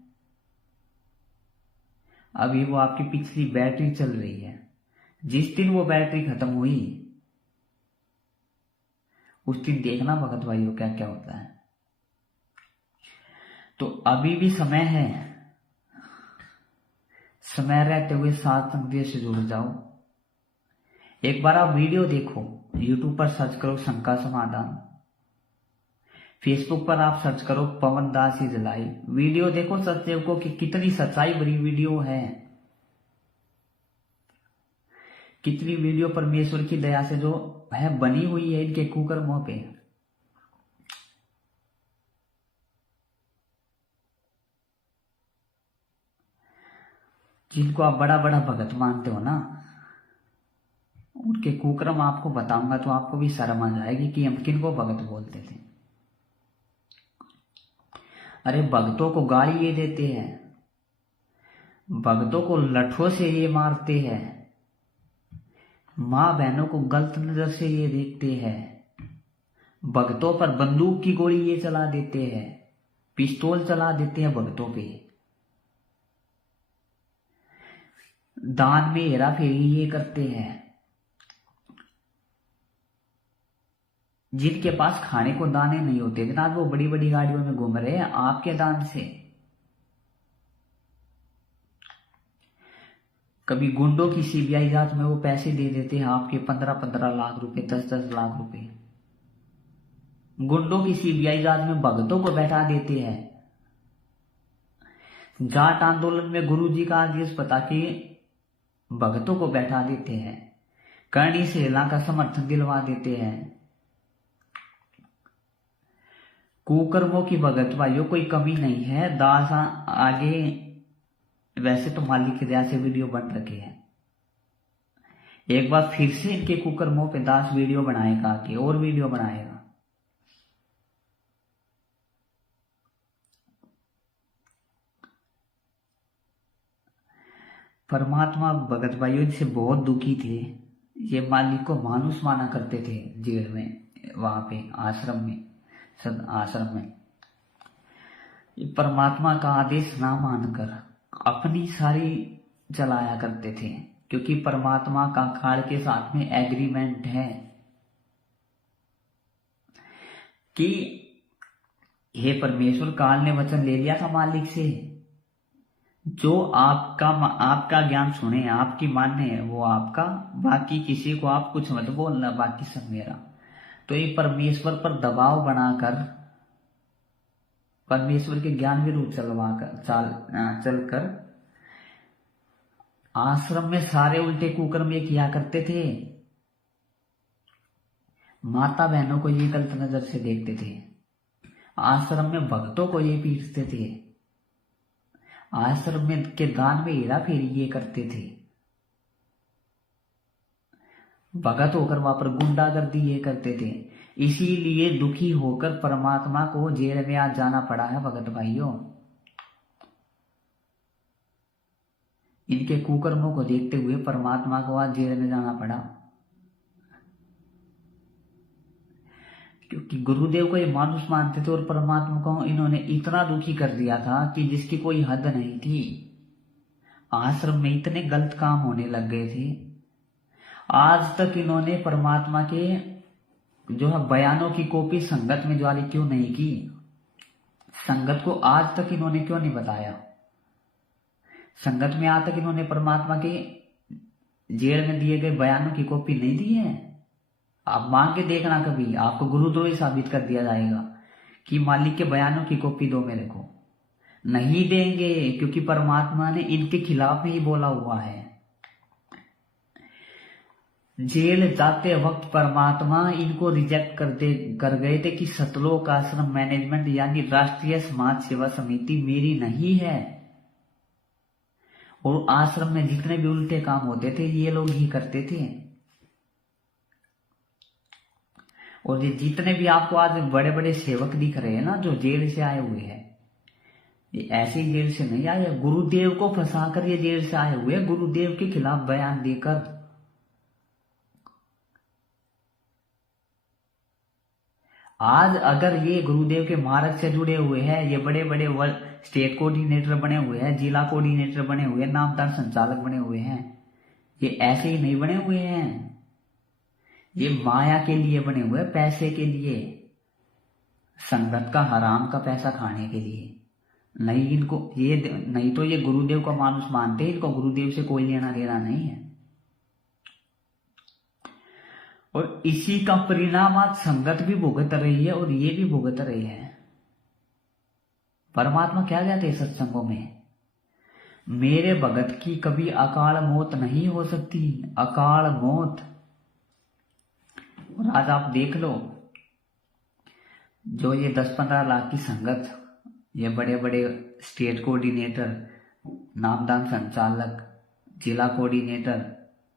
अभी वो आपकी पिछली बैटरी चल रही है। जिस दिन वो बैटरी खत्म हुई उस दिन देखना भगत भाइयों क्या क्या होता है। तो अभी भी समय है, समय रहते हुए सात संगतियों से जुड़ जाओ। एक बार आप वीडियो देखो, यूट्यूब पर सर्च करो शंका समाधान, फेसबुक पर आप सर्च करो पवन दास इज लाइव, वीडियो देखो सत्यदेव को कि कितनी सच्चाई भरी वीडियो है, कितनी वीडियो परमेश्वर की दया से जो है बनी हुई है इनके कुकर्मों पे। जिनको आप बड़ा बड़ा भगत मानते हो ना, उनके कुकर्म आपको बताऊंगा तो आपको भी शर्म आ जाएगी कि हम किनको भगत बोलते थे। अरे भक्तों को गाली ये देते हैं, भक्तों को लठों से ये मारते हैं, माँ बहनों को गलत नजर से ये देखते हैं, भक्तों पर बंदूक की गोली ये चला देते हैं, पिस्तौल चला देते हैं भक्तों पे, दान में हेरा फेरी ये करते हैं। जिनके पास खाने को दाने नहीं होते थे आज वो बड़ी बड़ी गाड़ियों में घूम रहे हैं आपके दान से। कभी गुंडों की सीबीआई जांच में वो पैसे दे देते हैं आपके 15-15 लाख रुपए, 10-10 लाख रुपए। गुंडों की सीबीआई जांच में भगतों को बैठा देते हैं। जाट आंदोलन में गुरुजी का आदेश बता के भगतों को बैठा देते हैं, करणी सेना का समर्थन दिलवा देते हैं। कुकर्मों की भगत भाइयों कोई कमी नहीं है। दास आगे वैसे तो मालिक की दया से वीडियो बन रखे हैं, एक बार फिर से इनके कुकर्मों पे दास वीडियो बनाएगा, आगे और वीडियो बनाएगा। परमात्मा भगत भाइयों इनसे बहुत दुखी थे। ये मालिक को मानुष माना करते थे जेल में, वहां पे आश्रम में, सद आश्रम में। ये परमात्मा का आदेश ना मानकर अपनी सारी चलाया करते थे, क्योंकि परमात्मा का काल के साथ में एग्रीमेंट है कि हे परमेश्वर, काल ने वचन ले लिया था मालिक से, जो आपका ज्ञान सुने, आपकी माने वो आपका, बाकी किसी को आप कुछ मत बोलना, बाकी सब मेरा। तो ये परमेश्वर पर दबाव बनाकर परमेश्वर के ज्ञान विरुद्ध चलकर आश्रम में सारे उल्टे कुकर्म ये किया करते थे। माता बहनों को ये गलत नजर से देखते थे, आश्रम में भक्तों को ये पीटते थे, आश्रम में के दान में हेरा फेरी ये करते थे, भगत होकर वहां पर गुंडागर्दी ये करते थे। इसीलिए दुखी होकर परमात्मा को जेल में आज जाना पड़ा है भगत भाइयों। इनके कुकर्मों को देखते हुए परमात्मा को आज जेल में जाना पड़ा, क्योंकि गुरुदेव को ये मानुष मानते थे और परमात्मा को इन्होंने इतना दुखी कर दिया था कि जिसकी कोई हद नहीं थी। आश्रम में इतने गलत काम होने लग गए थे। आज तक इन्होंने परमात्मा के जो है बयानों की कॉपी संगत में जारी क्यों नहीं की? संगत को आज तक इन्होंने क्यों नहीं बताया? संगत में आज तक इन्होंने परमात्मा के जेल में दिए गए बयानों की कॉपी नहीं दी है। आप मांग के देखना, कभी आपको गुरुद्रोही साबित कर दिया जाएगा कि मालिक के बयानों की कॉपी दो मेरे को। नहीं देंगे, क्योंकि परमात्मा ने इनके खिलाफ ही बोला हुआ है। जेल जाते वक्त परमात्मा इनको रिजेक्ट कर गए थे कि सतलोक आश्रम मैनेजमेंट यानी राष्ट्रीय समाज सेवा समिति मेरी नहीं है, और आश्रम में जितने भी उल्टे काम होते थे ये लोग ही करते थे। और ये जितने भी आपको आज बड़े बड़े सेवक दिख रहे हैं ना, जो जेल से आए हुए हैं, ये ऐसे ही जेल से नहीं आए, गुरुदेव को फंसाकर ये जेल से आए हुए हैं, गुरुदेव के खिलाफ बयान देकर। आज अगर ये गुरुदेव के मार्ग से जुड़े हुए हैं, ये बड़े बड़े स्टेट कोऑर्डिनेटर बने हुए हैं, जिला कोऑर्डिनेटर बने हुए हैं, नामदान संचालक बने हुए हैं, ये ऐसे ही नहीं बने हुए हैं। ये माया के लिए बने हुए, पैसे के लिए, संगत का हराम का पैसा खाने के लिए। नहीं इनको ये नहीं तो ये गुरुदेव का मानुष मानते हैं, इनको गुरुदेव से कोई लेना देना नहीं है। और इसी का परिणाम आज संगत भी भुगत रही है और ये भी भुगत रही है। परमात्मा क्या कहते हैं सत्संगों में? मेरे भगत की कभी अकाल मौत नहीं हो सकती, अकाल मौत। और आज आप देख लो, जो ये 10-15 लाख की संगत, ये बड़े बड़े स्टेट कोऑर्डिनेटर, नामदान संचालक, जिला कोऑर्डिनेटर,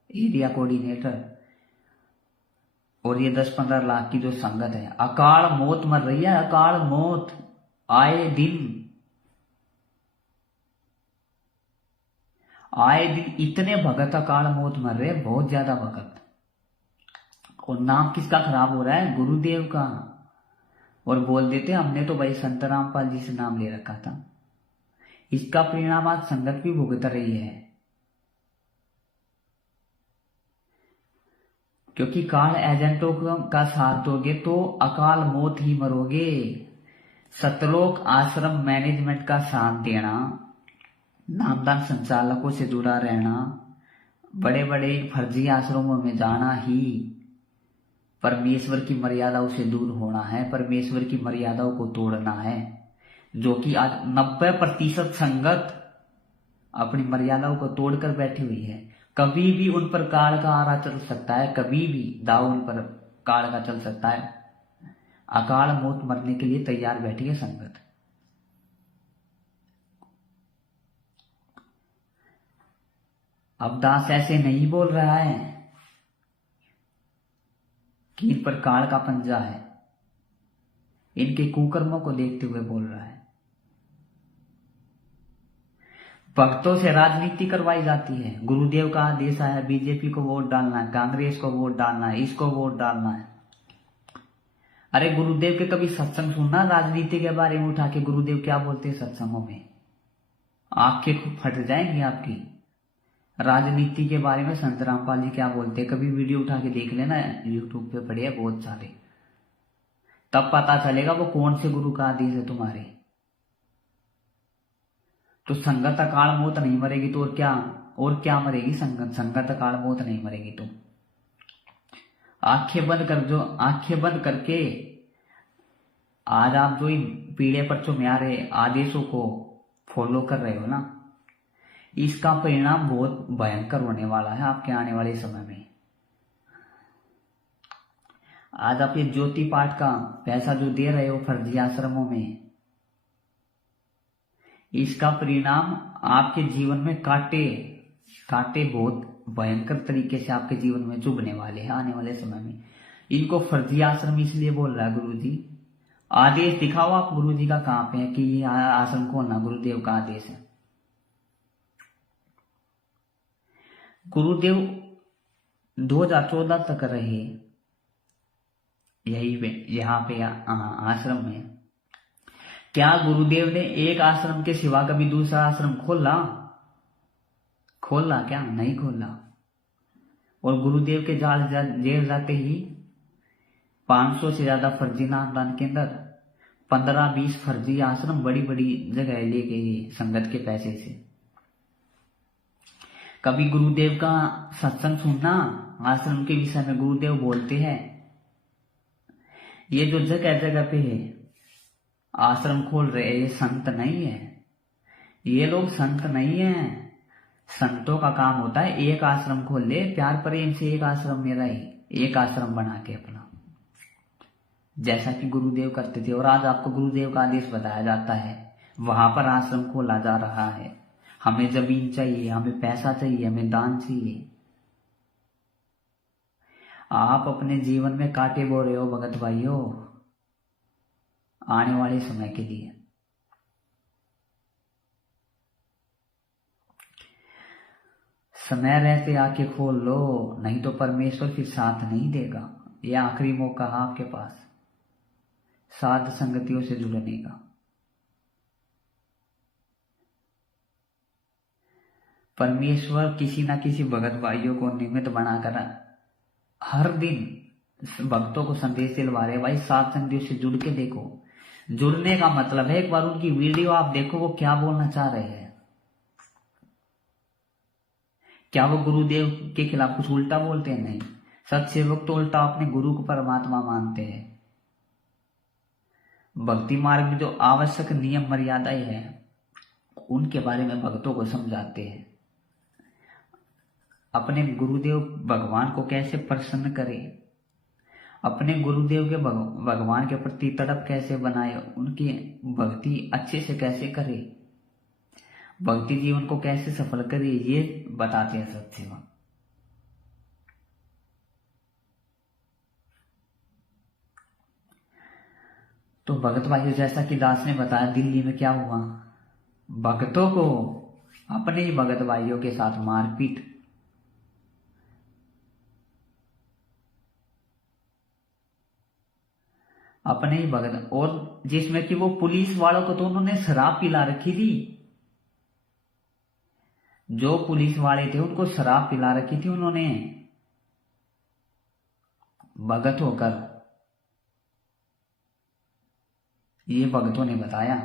एरिया कोऑर्डिनेटर, और ये 10-15 लाख की जो संगत है, अकाल मौत मर रही है, अकाल मौत आए दिन। आए दिन इतने भगत अकाल मौत मर रहे, बहुत ज्यादा भगत। और नाम किसका खराब हो रहा है? गुरुदेव का। और बोल देते हमने तो भाई संत रामपाल जी से नाम ले रखा था। इसका परिणाम आज संगत भी भुगत रही है, क्योंकि काल एजेंटों का साथ दोगे तो अकाल मौत ही मरोगे। सतलोक आश्रम मैनेजमेंट का साथ देना, नामदान संचालकों से जुड़ा रहना, बड़े बड़े फर्जी आश्रमों में जाना ही परमेश्वर की मर्यादाओं से दूर होना है, परमेश्वर की मर्यादाओं को तोड़ना है। जो कि आज 90% संगत अपनी मर्यादाओं को तोड़कर बैठी हुई है। कभी भी उन पर काल का आरा चल सकता है, कभी भी दाव उन पर काल का चल सकता है। अकाल मौत मरने के लिए तैयार बैठी है संगत। अब दास ऐसे नहीं बोल रहा है कि इन पर काल का पंजा है, इनके कुकर्मों को देखते हुए बोल रहा है। भक्तों से राजनीति करवाई जाती है। गुरुदेव का आदेश आया, बीजेपी को वोट डालना है, कांग्रेस को वोट डालना है, इसको वोट डालना है। अरे गुरुदेव के कभी सत्संग सुनना, राजनीति के बारे में उठा के गुरुदेव क्या बोलते हैं सत्संगों में, आंखें फट जाएंगी आपकी। राजनीति के बारे में संत रामपाल जी क्या बोलते हैं, कभी वीडियो उठा के देख लेना, यूट्यूब पे पड़े है बहुत सारे, तब पता चलेगा वो कौन से गुरु का आदेश है तुम्हारे। तो संगत अकाल मौत नहीं मरेगी तो और क्या मरेगी संगत? संगत अकाल मौत नहीं मरेगी तो आंखें बंद करके आज आप जो इन पीढ़े पर्चों में आ रहे आदेशों को फॉलो कर रहे हो ना, इसका परिणाम बहुत भयंकर होने वाला है आपके आने वाले समय में। आज आप ये ज्योति पाठ का पैसा जो दे रहे हो फर्जी आश्रमों में, इसका परिणाम आपके जीवन में कांटे कांटे बहुत भयंकर तरीके से आपके जीवन में चुभने वाले हैं आने वाले समय में। इनको फर्जी आश्रम इसलिए बोल रहा है गुरु जी। आदेश दिखाओ आप गुरु जी का कहाँ पे है कि ये आश्रम खोलना गुरुदेव का आदेश है। गुरुदेव 2014 तक रहे यही पे यहाँ पे आश्रम में। क्या गुरुदेव ने एक आश्रम के सिवा कभी दूसरा आश्रम खोला क्या? नहीं खोला। और गुरुदेव के जेल जाते ही 500 से ज्यादा फर्जी नामदान के अंदर 15-20 फर्जी आश्रम बड़ी बड़ी जगह ले गए संगत के पैसे से। कभी गुरुदेव का सत्संग सुनना, आश्रम के विषय में गुरुदेव बोलते हैं ये जो जगह जगह पे है आश्रम खोल रहे हैं ये संत नहीं है, ये लोग संत नहीं है। संतों का काम होता है एक आश्रम खोल ले प्यार प्रेम से, एक आश्रम मेरा ही, एक आश्रम बना के अपना, जैसा कि गुरुदेव करते थे। और आज आपको गुरुदेव का आदेश बताया जाता है, वहां पर आश्रम खोला जा रहा है। हमें जमीन चाहिए, हमें पैसा चाहिए, हमें दान चाहिए। आप अपने जीवन में कांटे बो रहे हो भगत भाइयों आने वाले समय के लिए। समय रहते आके खोल लो, नहीं तो परमेश्वर फिर साथ नहीं देगा। ये आखिरी मौका है आपके पास साध संगतियों से जुड़ने का। परमेश्वर किसी ना किसी भगत भाइयों को निमित्त बनाकर हर दिन भक्तों को संदेश दिलवा रहे। भाई साध संगतियों से जुड़ के देखो। जुड़ने का मतलब है एक बार उनकी वीडियो आप देखो वो क्या बोलना चाह रहे हैं। क्या वो गुरुदेव के खिलाफ कुछ उल्टा बोलते हैं? नहीं। सत्सेवक तो उल्टा अपने गुरु को परमात्मा मानते हैं। भक्ति मार्ग में जो आवश्यक नियम मर्यादाएं हैं उनके बारे में भक्तों को समझाते हैं। अपने गुरुदेव भगवान को कैसे प्रसन्न करें, अपने गुरुदेव के भगवान के प्रति तड़प कैसे बनाए, उनकी भक्ति अच्छे से कैसे करे, भक्ति जीवन को कैसे सफल करे, ये बताते हैं सत्सेवक। तो भगत भाइयों जैसा कि दास ने बताया दिल्ली में क्या हुआ, भक्तों को अपने ही भगत भाइयों के साथ मारपीट। अपने ही भगत, और जिसमें कि वो पुलिस वालों को तो उन्होंने शराब पिला रखी थी। जो पुलिस वाले थे उनको शराब पिला रखी थी उन्होंने भगत होकर। ये भगतों ने बताया,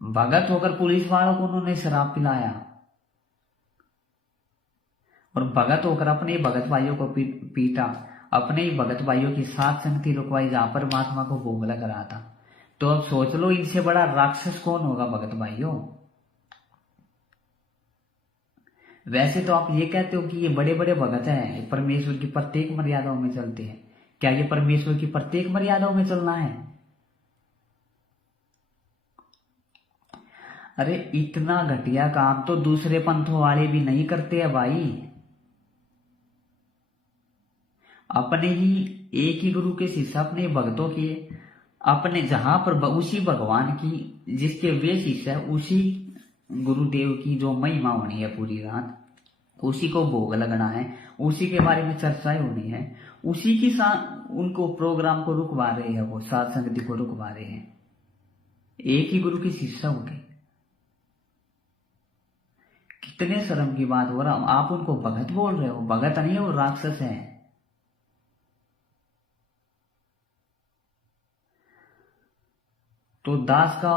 भगत होकर पुलिस वालों को उन्होंने शराब पिलाया और भगत होकर अपने ही भगत भाइयों को पीटा। अपने ही भगत भाइयों की साथ संगति रुकवाई जहां पर महात्मा को भोग लग रहा था। तो अब सोच लो इनसे बड़ा राक्षस कौन होगा भगत भाइयों। वैसे तो आप ये कहते हो कि ये बड़े बड़े भगत हैं, परमेश्वर की प्रत्येक मर्यादाओं में चलते हैं। क्या ये परमेश्वर की प्रत्येक मर्यादाओं में चलना है? अरे इतना घटिया काम तो दूसरे पंथों वाले भी नहीं करते हैं भाई। अपने ही एक ही गुरु के शिष्य, अपने भक्तों की, अपने जहां पर उसी भगवान की जिसके वे शिष्य है, उसी गुरुदेव की जो महिमा होनी है पूरी रात, उसी को भोग लगना है, उसी के बारे में चर्चाएं होनी है, उसी की साथ उनको प्रोग्राम को रुकवा रहे हैं, वो साध संगति को रुकवा रहे हैं। एक ही गुरु की शिष्य हो गए। कितने शर्म की बात हो रहा, आप उनको भगत बोल रहे हो। भगत नहीं है वो, राक्षस है। तो दास का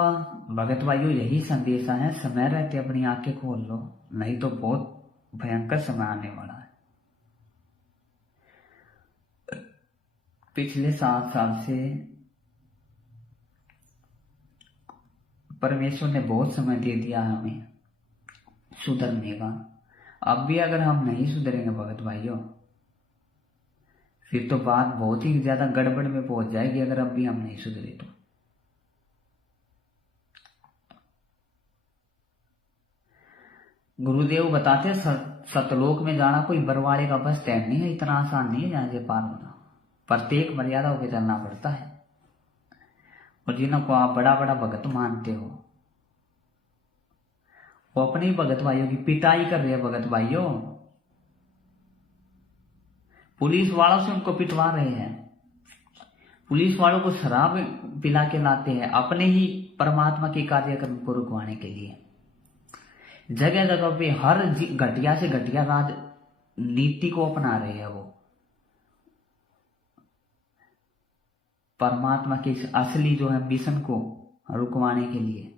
भगत भाइयों यही संदेशा है, समय रहते अपनी आंखें खोल लो, नहीं तो बहुत भयंकर समय आने वाला है। पिछले 7 साल से परमेश्वर ने बहुत समय दे दिया हमें सुधरने का। अब भी अगर हम नहीं सुधरेंगे भगत भाइयों, फिर तो बात बहुत ही ज्यादा गड़बड़ में पहुंच जाएगी। अगर अब भी हम नहीं सुधरे तो गुरुदेव बताते सतलोक में जाना कोई बरवाड़े का बस स्टैंड नहीं है, इतना आसान नहीं है यहाँ से पार होना। प्रत्येक मर्यादा होकर चलना पड़ता है। और जिनको आप बड़ा बड़ा भगत मानते हो, वो अपने ही भगत भाइयों की पिटाई कर रहे हैं। भगत भाइयों, पुलिस वालों से उनको पिटवा रहे हैं, पुलिस वालों को शराब पिला के लाते हैं अपने ही परमात्मा के कार्यक्रम को रुकवाने के लिए। जगह जगह पे हर घटिया से घटिया राजनीति को अपना रहे हैं वो परमात्मा के असली जो है मिशन को रुकवाने के लिए।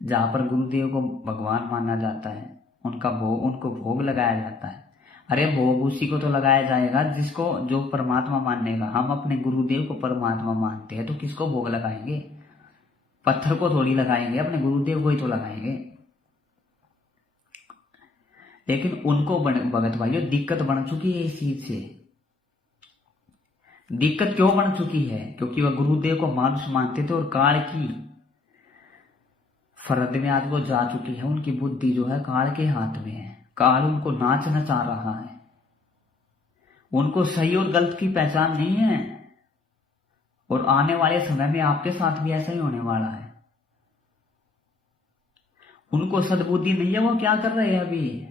जहां पर गुरुदेव को भगवान माना जाता है, उनको भोग लगाया जाता है। अरे भोग उसी को तो लगाया जाएगा जिसको जो परमात्मा मानेगा। हम अपने गुरुदेव को परमात्मा मानते हैं तो किसको भोग लगाएंगे? पत्थर को थोड़ी लगाएंगे, अपने गुरुदेव को ही तो लगाएंगे। लेकिन उनको भगत भाइयों दिक्कत बन चुकी है इस चीज से। दिक्कत क्यों बन चुकी है? क्योंकि वह गुरुदेव को मानुष मानते थे और काल की फरद में आज वो जा चुकी है। उनकी बुद्धि जो है काल के हाथ में है। काल उनको नाच नचा रहा है। उनको सही और गलत की पहचान नहीं है। और आने वाले समय में आपके साथ भी ऐसा ही होने वाला है। उनको सद्बुद्धि नहीं है। वो क्या कर रहे हैं अभी?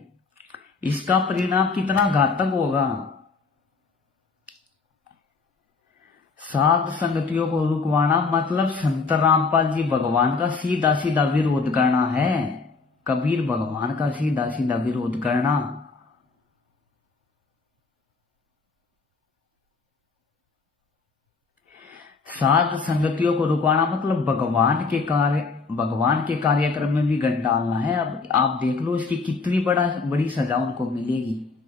इसका परिणाम कितना घातक होगा। साध संगतियों को रुकवाना मतलब संत रामपाल जी भगवान का सीधा सीधा विरोध करना है। कबीर भगवान का सीधा सीधा विरोध करना। साध संगतियों को रुकवाना मतलब भगवान के कार्यक्रम में भी गंढ डालना है। अब आप देख लो इसकी कितनी बड़ी सजा उनको मिलेगी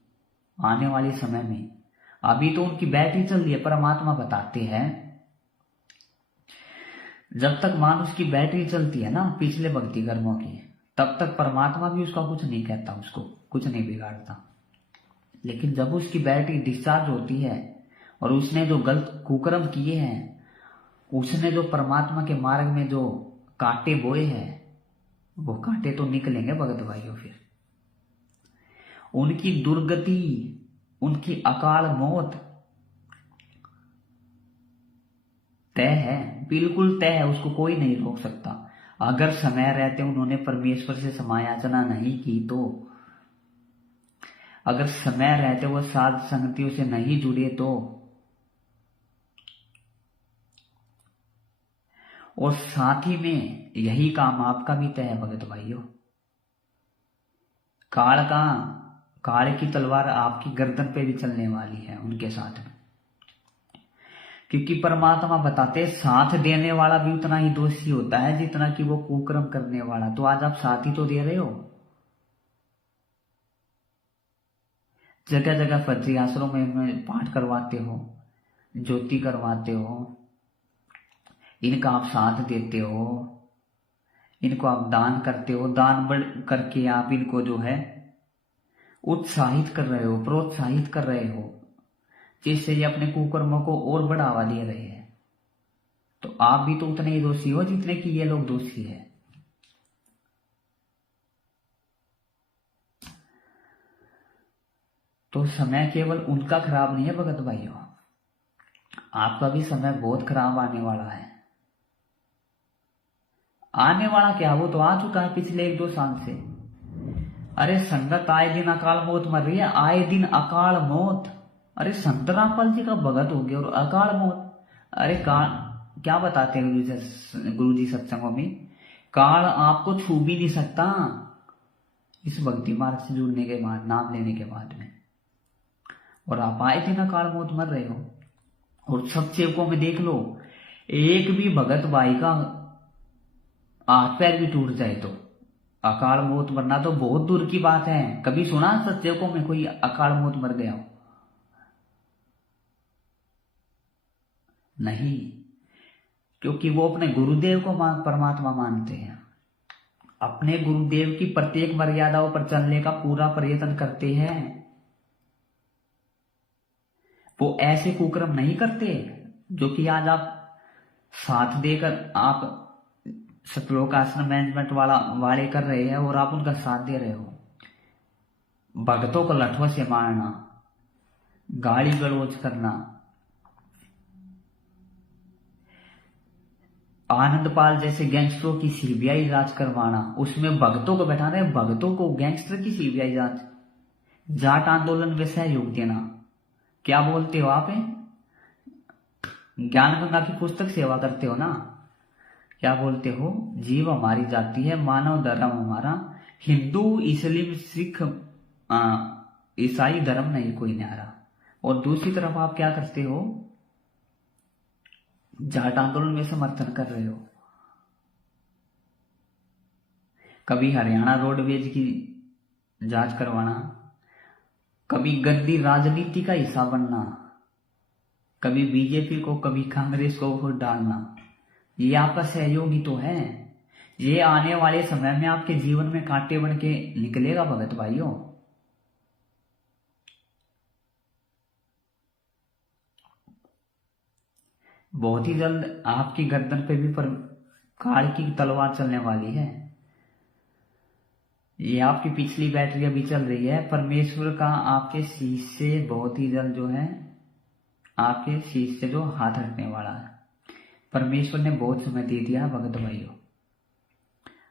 आने वाले समय में। अभी तो उनकी बैटरी चल रही है। परमात्मा बताते हैं जब तक मानुष की बैटरी चलती है ना पिछले भक्ति कर्मों की, तब तक परमात्मा भी उसका कुछ नहीं कहता, उसको कुछ नहीं बिगाड़ता। लेकिन जब उसकी बैटरी डिस्चार्ज होती है और उसने जो गलत कुकर्म किए हैं, उसने जो परमात्मा के मार्ग में जो कांटे बोए हैं, वो कांटे तो निकलेंगे भगत भाइयों। फिर उनकी दुर्गति, उनकी अकाल मौत तय है, बिल्कुल तय है। उसको कोई नहीं रोक सकता। अगर समय रहते उन्होंने परमेश्वर से समायाचना नहीं की तो, अगर समय रहते वो साध संगतियों से नहीं जुड़े तो, और साथ ही में यही काम आपका भी तय है भगत भाइयों। काल की तलवार आपकी गर्दन पे भी चलने वाली है उनके साथ में। क्योंकि परमात्मा बताते साथ देने वाला भी उतना ही दोषी होता है जितना कि वो कुकर्म करने वाला। तो आज आप साथ ही तो दे रहे हो। जगह जगह फर्जी आश्रम में पाठ करवाते हो, ज्योति करवाते हो, इनका आप साथ देते हो, इनको आप दान करते हो। दान करके आप इनको जो है उत्साहित कर रहे हो, प्रोत्साहित कर रहे हो, जिससे ये अपने कुकर्मों को और बढ़ावा दे रहे हैं। तो आप भी तो उतने ही दोषी हो जितने कि ये लोग दोषी है। तो समय केवल उनका खराब नहीं है भगत भाइयों, आपका भी समय बहुत खराब आने वाला है। आने वाला क्या, वो तो आ चुका है पिछले 1-2 साल से। अरे संगत आए दिन अकाल मौत मर रही है, आए दिन अकाल मौत। अरे संत रामपाल जी का भगत हो गया और अकाल मौत। अरे क्या बताते हैं गुरु जी सत्संगों में? काल आपको छू भी नहीं सकता इस भक्ति मार्ग से जुड़ने के बाद, नाम लेने के बाद में। और आप आए दिन अकाल मौत मर रहे हो। और सब सेवकों में देख लो, एक भी भगत भाई का हाथ पैर भी टूट जाए तो अकाल मौत मरना तो बहुत दूर की बात है। कभी सुना सत्सेवकों में कोई अकाल मौत मर गया हो? नहीं, क्योंकि वो अपने गुरुदेव को परमात्मा मानते हैं। अपने गुरुदेव की प्रत्येक मर्यादाओं पर चलने का पूरा प्रयत्न करते हैं। वो ऐसे कुकर्म नहीं करते जो कि आज आप साथ देकर आप सतलोक आश्रम मैनेजमेंट वाले कर रहे हैं और आप उनका साथ दे रहे हो। भक्तों को लठों से मारना, गाली गलौज करना, आनंदपाल जैसे गैंगस्टरों की सीबीआई जांच करवाना, उसमें भक्तों को बैठाना है, भक्तों को गैंगस्टर की सीबीआई जांच, जाट आंदोलन में सहयोग देना। क्या बोलते हो आप? ज्ञान गंगा की पुस्तक सेवा करते हो ना? क्या बोलते हो? जीव हमारी जाति है, मानव धर्म हमारा, हिंदू मुस्लिम सिख ईसाई धर्म नहीं कोई न्यारा। और दूसरी तरफ आप क्या करते हो? जाट आंदोलन में समर्थन कर रहे हो। कभी हरियाणा रोडवेज की जांच करवाना, कभी गंदी राजनीति का हिस्सा बनना, कभी बीजेपी को कभी कांग्रेस को वोट डालना, ये आपका सहयोगी तो है। ये आने वाले समय में आपके जीवन में कांटे बन के निकलेगा भगत भाइयों। बहुत ही जल्द आपकी गर्दन पे भी पर काल की तलवार चलने वाली है। ये आपकी पिछली बैटरी अभी चल रही है। परमेश्वर का आपके शीश से बहुत ही जल्द जो है, आपके शीश से जो हाथ हटने वाला है। परमेश्वर ने बहुत समय दे दिया भगत भाइयों।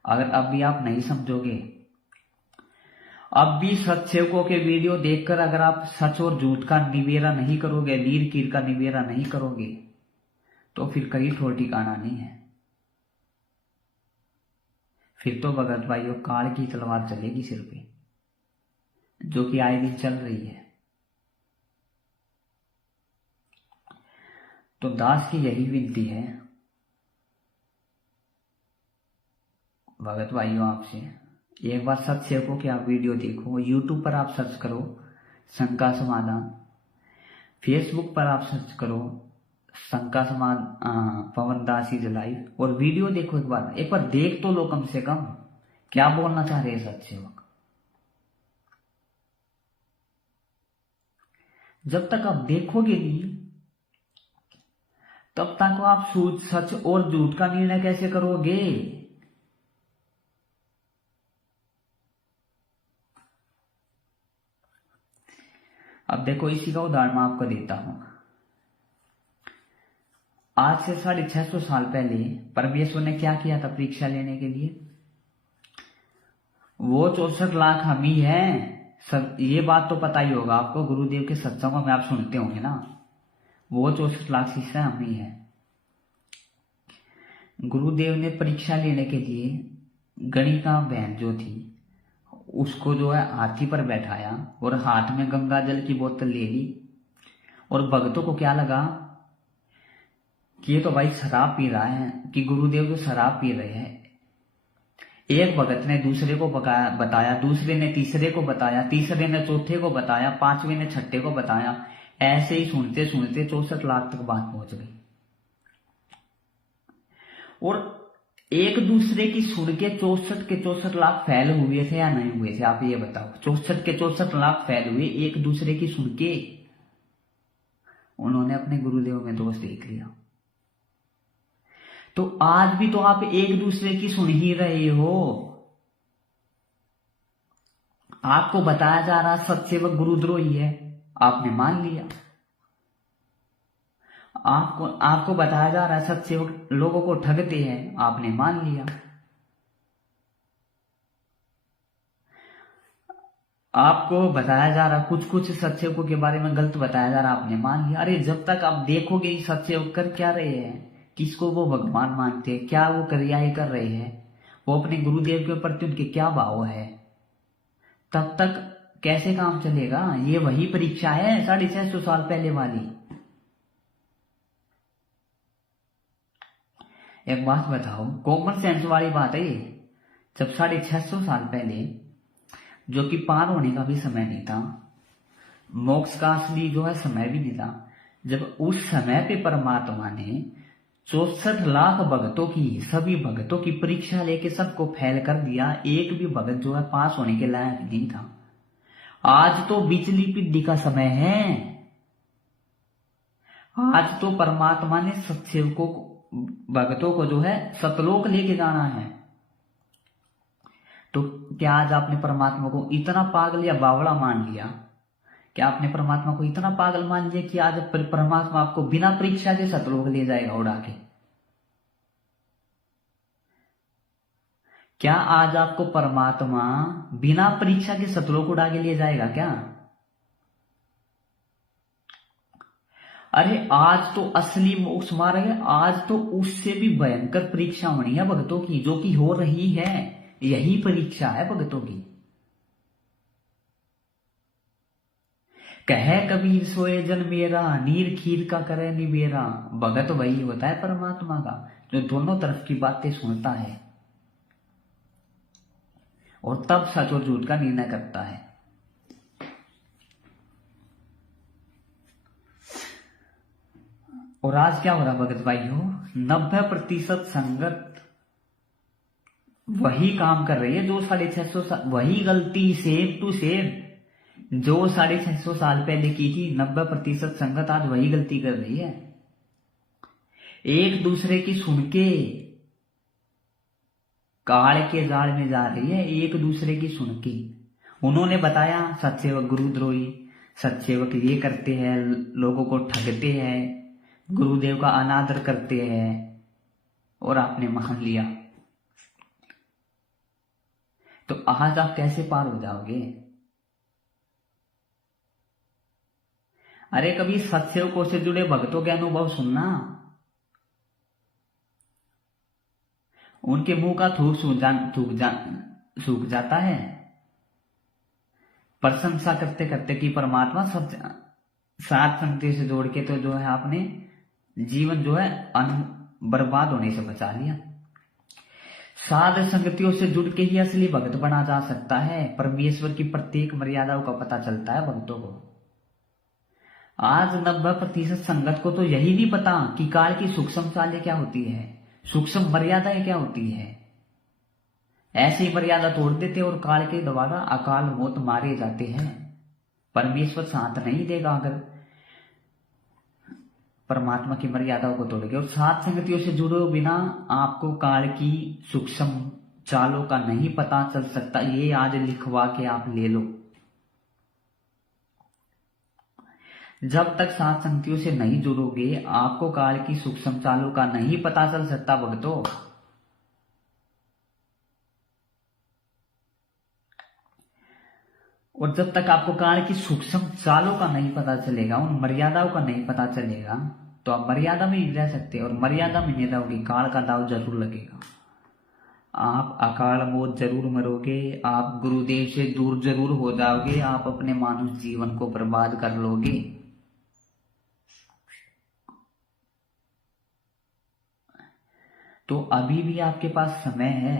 अगर अब भी आप नहीं समझोगे, अब भी सत्सेवकों के वीडियो देखकर अगर आप सच और झूठ का निबेरा नहीं करोगे, लीर कीर का निबेरा नहीं करोगे, तो फिर कहीं ठोर ठिकाना नहीं है। फिर तो भगत भाइयों काल की तलवार चलेगी सिर पे, जो कि आए दिन चल रही है। तो दास की यही विनती है भगत भाइयों आपसे, एक बार सत्सेवकों की आप वीडियो देखो। यूट्यूब पर आप सर्च करो शंका समाधान, फेसबुक पर आप सर्च करो शंका समाधान पवन दास इज लाइव, और वीडियो देखो एक बार देख तो लो कम से कम, क्या बोलना चाह रहे हैं सत्सेवक। जब तक आप देखोगे नहीं, तब तक आप सच और झूठ का निर्णय कैसे करोगे? अब देखो, इसी का उदाहरण मैं आपको देता हूं। आज से 650 साल पहले परमेश्वर ने क्या किया था परीक्षा लेने के लिए? वो 64 लाख हम ही हैं। सब ये बात तो पता ही होगा आपको, गुरुदेव के सत्संगों में आप सुनते होंगे ना, वो 64 लाख शिष्य हम ही है। गुरुदेव ने परीक्षा लेने के लिए गणिका बहन जो थी उसको जो है हाथी पर बैठाया और हाथ में गंगा जल की बोतल ले ली। और भक्तों को क्या लगा कि ये तो भाई शराब पी रहा है, कि गुरुदेव जो शराब पी रहे हैं। एक भगत ने दूसरे को बताया, दूसरे ने तीसरे को बताया, तीसरे ने चौथे को बताया, पांचवें ने छठे को बताया। ऐसे ही सुनते सुनते 64 लाख तक बात पहुंच गई। और एक दूसरे की सुन के 64 के 64 लाख फैल हुए थे या नहीं हुए थे? आप ये बताओ। 64 के 64 लाख फैल हुए एक दूसरे की सुन के। उन्होंने अपने गुरुदेव में दोष देख लिया। तो आज भी तो आप एक दूसरे की सुन ही रहे हो। आपको बताया जा रहा सत्सेवक गुरुद्रोही है, आपने मान लिया। आपको बताया जा रहा है सत्सेवक लोगों को ठगते हैं, आपने मान लिया। आपको बताया जा रहा कुछ सत्सेवकों के बारे में गलत बताया जा रहा, आपने मान लिया। अरे जब तक आप देखोगे सत्सेवक कर क्या रहे हैं, किसको वो भगवान मानते हैं, क्या वो क्रियाएं कर रहे हैं, वो अपने गुरुदेव के प्रति उनके क्या भाव है, तब तक कैसे काम चलेगा? ये वही परीक्षा है 650 साल पहले वाली। एक बात बताओ, कॉमन सेंस वाली बात है ये। जब 650 साल पहले, जो कि पार होने का भी समय नहीं था, मोक्ष का असली जो है समय भी नहीं था, जब उस समय पे परमात्मा ने 64 लाख भक्तों की, सभी भक्तों की परीक्षा लेके सबको फेल कर दिया, एक भी भगत जो है पास होने के लायक नहीं था। आज तो बिजली पिड्डी का समय है। आज तो परमात्मा ने सत्सेवकों को, भक्तों को जो है सतलोक लेके जाना है। तो क्या आज आपने परमात्मा को इतना पागल या बावड़ा मान लिया? क्या आपने परमात्मा को इतना पागल मान लिया कि आज परमात्मा आपको बिना परीक्षा के सतलोक ले जाएगा उड़ा के? क्या आज आपको परमात्मा बिना परीक्षा के सतलोक उड़ा के ले जाएगा क्या? अरे आज तो असली मोक्ष मार्ग है। आज तो उससे भी भयंकर परीक्षा होनी है भक्तों की, जो कि हो रही है। यही परीक्षा है भक्तों की। कहे कबीर सोए जन मेरा, नीर खीर का करे निबेरा। भगत वही होता है परमात्मा का, जो दोनों तरफ की बातें सुनता है और तब सच और झूठ का निर्णय करता है। और आज क्या हो रहा भगत भाइयों? 90% संगत वही काम कर रही है जो 650 साल, वही गलती सेम टू सेम जो 650 साल पहले की थी। 90% संगत आज वही गलती कर रही है। एक दूसरे की सुन के काल के जाल में जा रही है, एक दूसरे की सुन के। उन्होंने बताया सत्सेवक गुरुद्रोही, सत्सेवक ये करते हैं, लोगों को ठगते हैं, गुरुदेव का अनादर करते हैं, और आपने मान लिया। तो आज आप कैसे पार हो जाओगे? अरे कभी सत्सेवकों से जुड़े भक्तों के अनुभव सुनना। उनके मुंह का थूक सूख जाता है प्रशंसा करते करते कि परमात्मा सब सात संगति से जोड़ के तो जो है आपने जीवन जो है बर्बाद होने से बचा लिया। साध संगतियों से जुड़ के ही असली भक्त बना जा सकता है। परमेश्वर की प्रत्येक मर्यादाओं का पता चलता है भक्तों को। आज 90% संगत को तो यही नहीं पता कि काल की सूक्ष्म चालें क्या होती है, सूक्ष्म मर्यादाएं क्या होती है। ऐसी मर्यादा तोड़ देते और काल के द्वारा अकाल मौत मारे जाते हैं। परमेश्वर साथ नहीं देगा अगर परमात्मा की मर्यादाओं को तोड़ के। और सात संगतियों से जुड़े बिना आपको काल की सूक्ष्म चालों का नहीं पता चल सकता। ये आज लिखवा के आप ले लो। जब तक सात संगतियों से नहीं जुड़ोगे आपको काल की सूक्ष्म चालों का नहीं पता चल सकता भक्तों। और जब तक आपको काल की सूक्ष्म चालों का नहीं पता चलेगा, उन मर्यादाओं का नहीं पता चलेगा, तो आप मर्यादा में नहीं रह सकते। और मर्यादा में नहीं रहोगे काल का दाव जरूर लगेगा। आप अकाल मौत जरूर मरोगे, आप गुरुदेव से दूर जरूर हो जाओगे, आप अपने मानुष जीवन को बर्बाद कर लोगे। तो अभी भी आपके पास समय है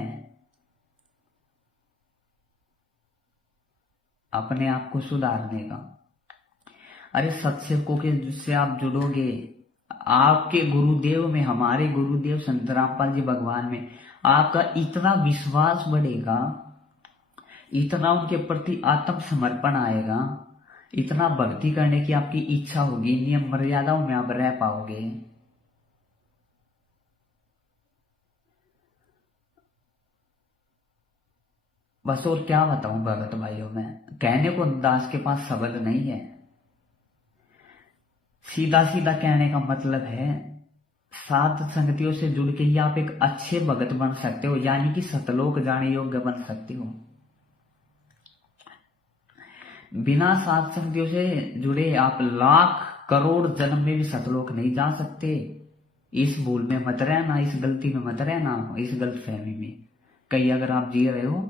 अपने आप को सुधारने का। अरे सत्सेवकों के जिससे आप जुड़ोगे, आपके गुरुदेव में, हमारे गुरुदेव संत रामपाल जी भगवान में आपका इतना विश्वास बढ़ेगा, इतना उनके प्रति आत्मसमर्पण आएगा, इतना भक्ति करने की आपकी इच्छा होगी, नियम मर्यादाओं में आप रह पाओगे। बस और क्या बताऊं भगत भाइयों, मैं कहने को दास के पास शब्द नहीं है। सीधा सीधा कहने का मतलब है सात संगतियों से जुड़ के ही आप एक अच्छे भगत बन सकते हो, यानी कि सतलोक जाने योग्य बन सकते हो। बिना सात संगतियों से जुड़े आप लाख करोड़ जन्म में भी सतलोक नहीं जा सकते। इस भूल में मत रहना, इस गलती में मत रहना, इस गलत फहमी में कहीं अगर आप जी रहे हो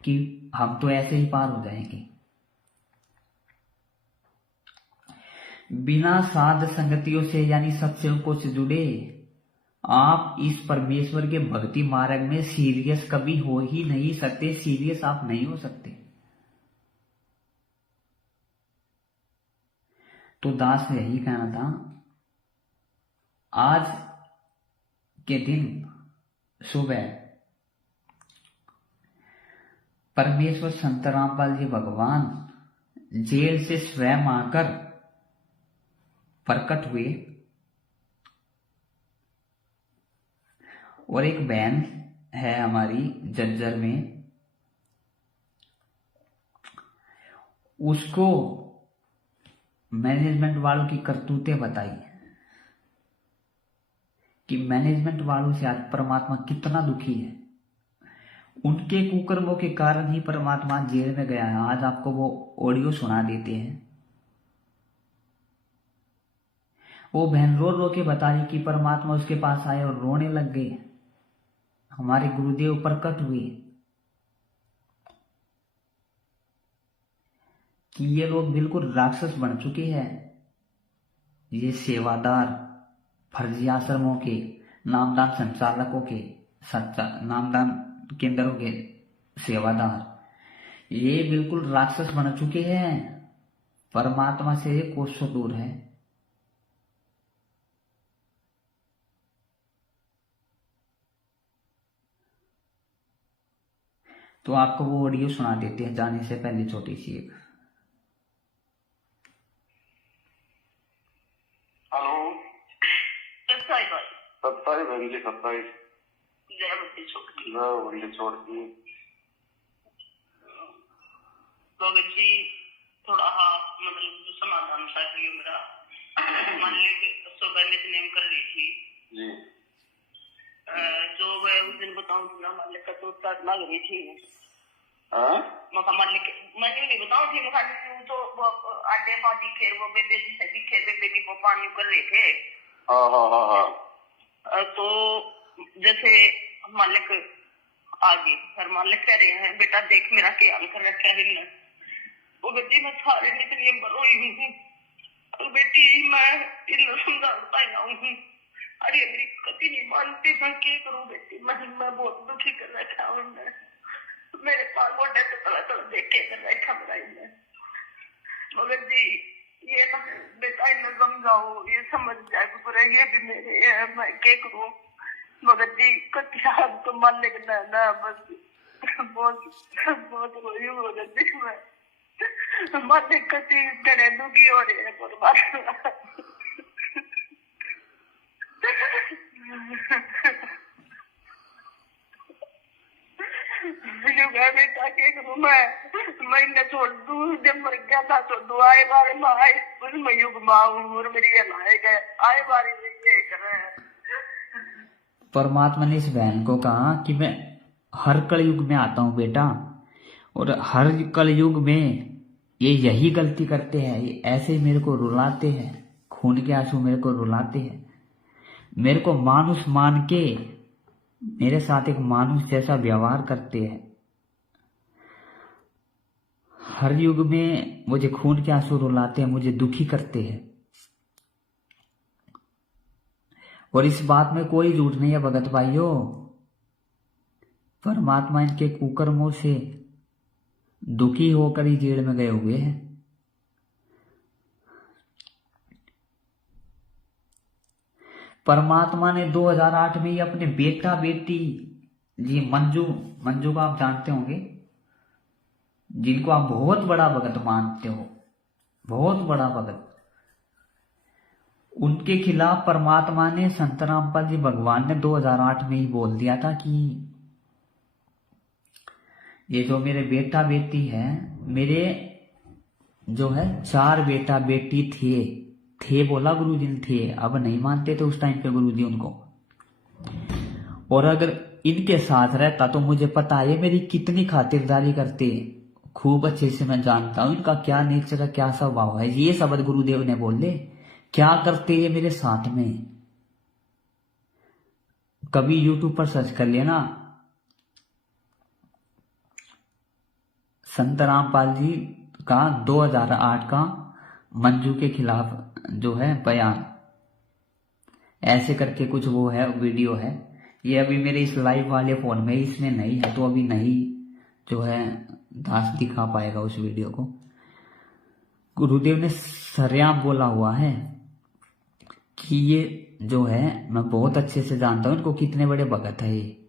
कि हम तो ऐसे ही पार हो जाएंगे। बिना साध संगतियों से यानी सत्संगों से जुड़े आप इस परमेश्वर के भक्ति मार्ग में सीरियस कभी हो ही नहीं सकते। सीरियस आप नहीं हो सकते। तो दास ने यही कहना था, आज के दिन सुबह परमेश्वर संत रामपाल जी भगवान जेल से स्वयं आकर प्रकट हुए और एक बहन है हमारी जज्जर में, उसको मैनेजमेंट वालों की करतूतें बताई कि मैनेजमेंट वालों से आज परमात्मा कितना दुखी है। उनके कुकर्मों के कारण ही परमात्मा जेल में गया है। आज आपको वो ऑडियो सुना देते हैं। वो बहन रो रो के बता रही कि परमात्मा उसके पास आए और रोने लग गए। हमारे गुरुदेव प्रकट हुए कि ये लोग बिल्कुल राक्षस बन चुके हैं। ये सेवादार फर्जी आश्रमों के, नामदान संचालकों के, नामदान केंद्रों के सेवादार, ये बिल्कुल राक्षस बन चुके हैं। परमात्मा से कोसों दूर है। तो आपको वो ऑडियो सुना देते हैं जाने से पहले छोटी सी एक। हेलो, 27 भाई, 27 बहन जी, 27 जय बत्ती छोड़ दी। भगत जी थोड़ा मतलब जो समाधान चाहिए मेरा। मान लीजिए सुबह नित्य कर ली थी जी, जो मैं उस दिन बताऊं थी ना, मालिक का तो तक लग रही थी। मालिक मैंने नहीं बताऊं थी, तो आटे पानी खेर वो बेबे दिखे बेबे की वो पानी कर रहे थे। तो जैसे मालिक आगे और मालिक कह रहे हैं बेटा देख मेरा क्या कर रखा है। वो बेटी मैं सारे निकलिए रोई हूँ। बेटी मैं इन समझाता हूँ। अरे मेरी कति नहीं मानती, मैं क्या करूँ बेटी। मैं बहुत दुखी कर रखा हूँ। मेरे पास मोटे तो थोड़ा थोड़ा देखे कर रखा बनाई। मगर जी ये बेटा इन्हें समझाओ, ये समझ जाए पूरा, ये भी मेरे है, मैं क्या करूँ। मगर जी कतिया तो मान लेना ना, बस बहुत रोई हूँ। मगर जी मैं मन कति गणे दुखी हो रही है परमात्मा। बेटा के करूँ मैं इन्हें छोड़ दूँ। जब मर गया था छोड़ दूँ। आए बारे में आए उसमें युग माऊँ और मेरी लाए गए आए बारे में ये कर रहे हैं। परमात्मा ने इस बहन को कहा कि मैं हर कलयुग में आता हूँ बेटा, और हर कलयुग में ये यही गलती करते हैं। ये ऐसे ही मेरे को रुलाते हैं, खून के आंसू मेरे को रुलाते हैं। मेरे को मानुष मान के मेरे साथ एक मानुष जैसा व्यवहार करते हैं। हर युग में मुझे खून के आंसू रुलाते हैं, मुझे दुखी करते हैं। और इस बात में कोई झूठ नहीं है भगत भाइयों। परमात्मा इनके कुकर्मों से दुखी होकर ही जेल में गए हुए हैं। परमात्मा ने 2008 में ही अपने बेटा बेटी जी मंजू को आप जानते होंगे, जिनको आप बहुत बड़ा भगत मानते हो, बहुत बड़ा भगत, उनके खिलाफ परमात्मा ने संत रामपाल जी भगवान ने 2008 में ही बोल दिया था कि ये जो मेरे बेटा बेटी है, मेरे जो है 4 बेटा बेटी थे बोला गुरुजी ने, थे। अब नहीं मानते थे उस टाइम पे गुरुजी उनको। और अगर इनके साथ रहता तो मुझे पता है मेरी कितनी खातिरदारी करते, खूब अच्छे से मैं जानता हूं इनका क्या नेचर है, क्या स्वभाव है। ये शब्द गुरुदेव ने बोले, क्या करते ये मेरे साथ में। कभी यूट्यूब पर सर्च कर लेना, संत रामपाल जी का 2008 का मंजू के खिलाफ जो है बयान, ऐसे करके कुछ वो है वीडियो है। ये अभी मेरे इस लाइव वाले फोन में इसमें नहीं है, तो अभी नहीं जो है दास दिखा पाएगा उस वीडियो को। गुरुदेव ने सरेआम बोला हुआ है कि ये जो है मैं बहुत अच्छे से जानता हूं इनको, कितने बड़े भगत है ये,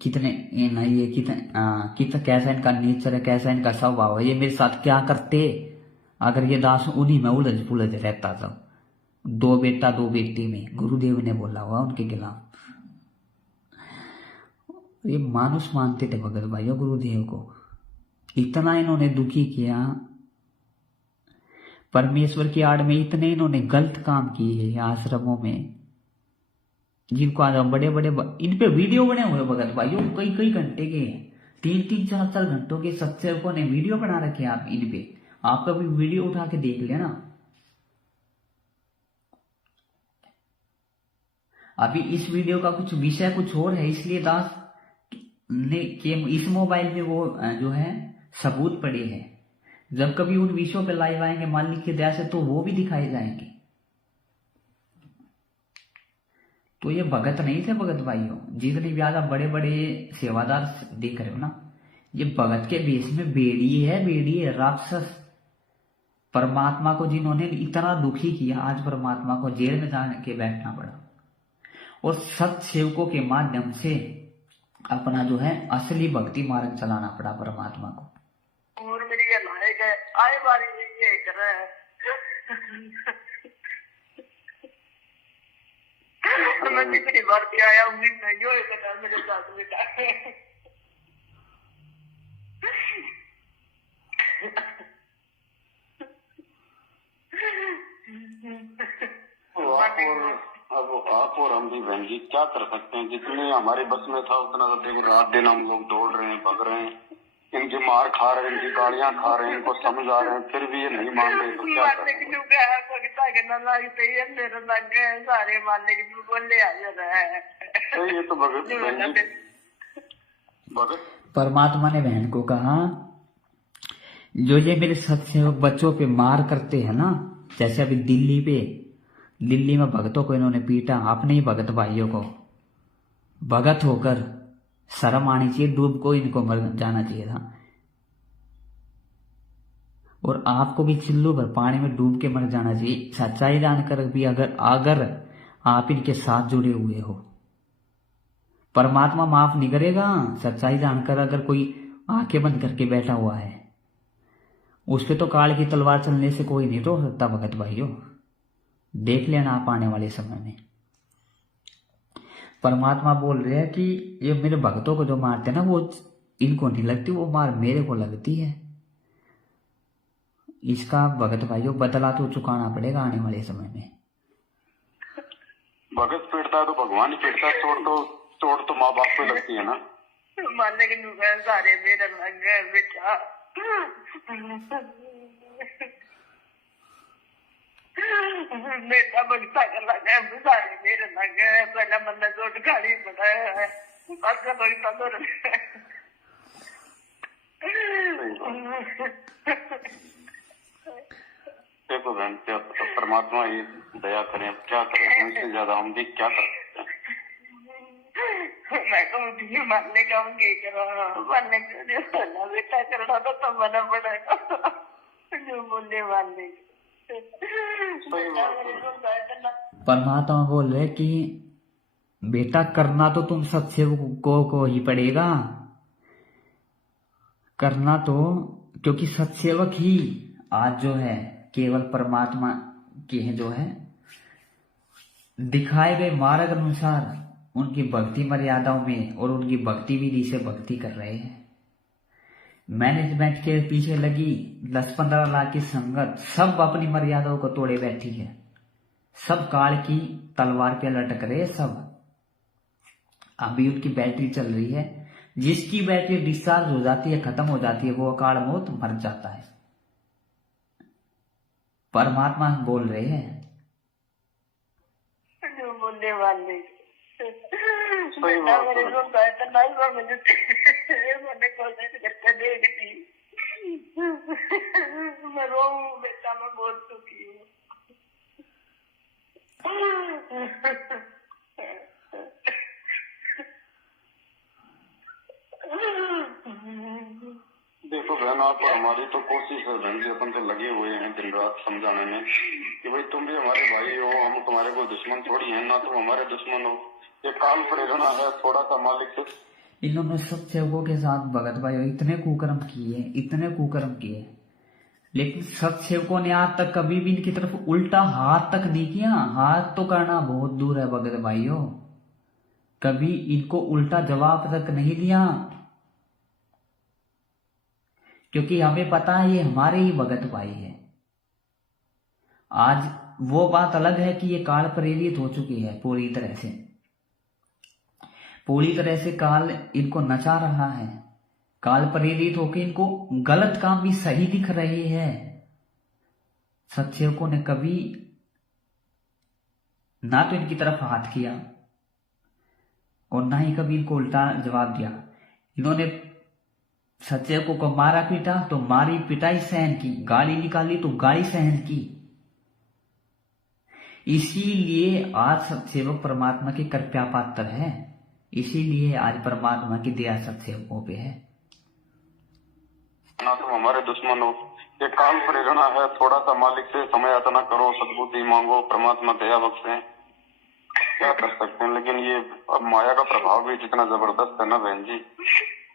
कितने ये नहीं ये कितना कैसा इनका नेचर है, कैसा इनका स्वभाव है। ये मेरे साथ क्या करते अगर ये दास उन्हीं में उलझ पुलझ रहता था। 2 बेटा 2 बेटी में गुरुदेव ने बोला हुआ उनके खिलाफ। ये मानुष मानते थे भगत भाइयों गुरुदेव को, इतना इन्होंने दुखी किया। परमेश्वर की आड़ में इतने इन्होंने गलत काम किए हैं आश्रमों में, जिनको आज बड़े बड़े इन पे वीडियो बने हुए भगत भाइयों, कई कई घंटे के, 3-3, 4-4 घंटों के सत्सेवकों ने वीडियो बना रखे आप इन पे। आप कभी वीडियो उठा के देख लेना। अभी इस वीडियो का कुछ विषय कुछ और है, इसलिए दास ने के इस मोबाइल में वो जो है सबूत पड़े हैं। जब कभी उन विषयों पे लाइव आएंगे मालिक की दया से तो वो भी दिखाए जाएंगे। तो ये भगत नहीं थे भगत भाइयों, जितने भी आज आप बड़े बड़े सेवादार देख रहे हो ना, ये भगत के वेश में बेड़ी है राक्षस। परमात्मा को जिन्होंने इतना दुखी किया, आज परमात्मा को जेल में जाके बैठना पड़ा और सत सेवकों के माध्यम से अपना जो है असली भक्ति मार्ग चलाना पड़ा परमात्मा को। और मेरी ये लायक है, आए बारी ये कर रहा है। मैं कितनी बार भी आया, उम्मीद नहीं हो मेरे साथ बेटा। अब आप और हम भी बहन जी क्या कर सकते हैं, जितने हमारे बस में था उतना तो देखो रात दिन हम लोग दौड़ रहे हैं, भग रहे हैं, इनकी मार खा रहे हैं, इनकी गालियां खा रहे हैं, इनको समझा रहे हैं, फिर भी ये नहीं मान रहे, तो क्या करें। सारे मारने की बोले आ रहा है। ये तो भगत परमात्मा ने बहन को कहा, जो ये मेरे सत्सेवक बच्चों पे मार करते हैं ना, जैसे अभी दिल्ली में भगतों को इन्होंने पीटा, अपने ही भगत भाइयों को, भगत होकर शर्म आनी चाहिए, डूब को इनको मर जाना चाहिए था। और आपको भी चिल्लू भर पानी में डूब के मर जाना चाहिए, सच्चाई जानकर भी अगर आप इनके साथ जुड़े हुए हो। परमात्मा माफ नहीं करेगा सच्चाई जानकर, अगर कोई आंखें बंद करके बैठा हुआ है, उस पे तो काल की तलवार चलने से कोई नहीं रोक सकता भगत भाइयों। देख लेना आप आने वाले समय में। परमात्मा बोल रहे हैं कि ये मेरे भक्तों को जो मारते हैं ना, वो इनको नहीं लगती, वो मार मेरे को लगती है। इसका भगत भाइयों बदला तो चुकाना पड़ेगा आने वाले समय में। भगत पीटता है तो भगवान ही पीटता है, चोट तो माँ बाप को लगती है ना। मारने के नुकसान सारे मेरे लग गए बेटा। बेटा भगता कर लगा, सारे मेरे लग गए। पहला बंदा चोट गाड़ी पड़ा है, भगता तो देखो बहन, क्या पता परमात्मा ही दया करें, अब क्या करें, हमसे ज्यादा हम भी क्या कर सकते हैं। मैं कहूँ मारने का हम क्या करा, मारने का बेटा करना तो मना पड़ेगा, जो बोले मारने। परमात्मा बोल रहे कि बेटा करना तो तुम सत्सेवकों को ही पड़ेगा, करना तो, क्योंकि सत्सेवक ही आज जो है केवल परमात्मा के जो है दिखाए गए मार्ग अनुसार उनकी भक्ति मर्यादाओं में और उनकी भक्ति विधि से भक्ति कर रहे हैं। मैनेजमेंट के पीछे लगी 10-15 लाख की संगत सब अपनी मर्यादाओं को तोड़े बैठी है, सब काल की तलवार पे लटक रहे सब। अभी उनकी बैटरी चल रही है, जिसकी बैटरी डिस्चार्ज हो जाती है, खत्म हो जाती है, वो अकाल मौत मर जाता है। परमात्मा बोल रहे हैं जो बोलने वाले मेरे को मैंने कोशिश करके देखती, मैं रो बेटा, मैं बोल चुकी हूँ। देखो बहन, आप और हमारी तो कोशिश है बहन जी, अपन तो लगे हुए हैं दिन रात समझाने में कि भाई तुम भी हमारे भाई हो, हम तुम्हारे को दुश्मन थोड़ी है ना, तुम हमारे दुश्मन हो। ये काम पड़े रहना है थोड़ा सा मालिक से। इन्होंने सत्सेवकों के साथ भगत भाई इतने कुकर्म किए, लेकिन सत्सेवकों ने आज तक कभी भी इनकी तरफ उल्टा हाथ तक नहीं किया। हाथ तो करना बहुत दूर है भगत भाइयों, कभी इनको उल्टा जवाब तक नहीं दिया, क्योंकि हमें पता है ये हमारे ही भगत भाई है। आज वो बात अलग है कि ये काल प्रेरित हो चुकी है पूरी तरह से काल इनको नचा रहा है। काल प्रेरित होकर इनको गलत काम भी सही दिख रहे हैं। सत्सेवकों ने कभी ना तो इनकी तरफ हाथ किया और ना ही कभी इनको उल्टा जवाब दिया। इन्होंने सत्सेवकों को मारा पीटा तो मारी पिटाई सहन की, गाली निकाली तो गाली सहन की। इसीलिए आज सत्सेवक परमात्मा के कृपा पात्र है, इसीलिए आज परमात्मा की दया सत्सेवकों पे है। ना तुम हमारे दुश्मन हो, ये काल प्रेरणा है। थोड़ा सा मालिक से समय यातना करो, सद्बुद्धि मांगो, परमात्मा दया बख्शे। क्या कर सकते हैं, लेकिन ये अब माया का प्रभाव भी जितना जबरदस्त है ना बहन जी।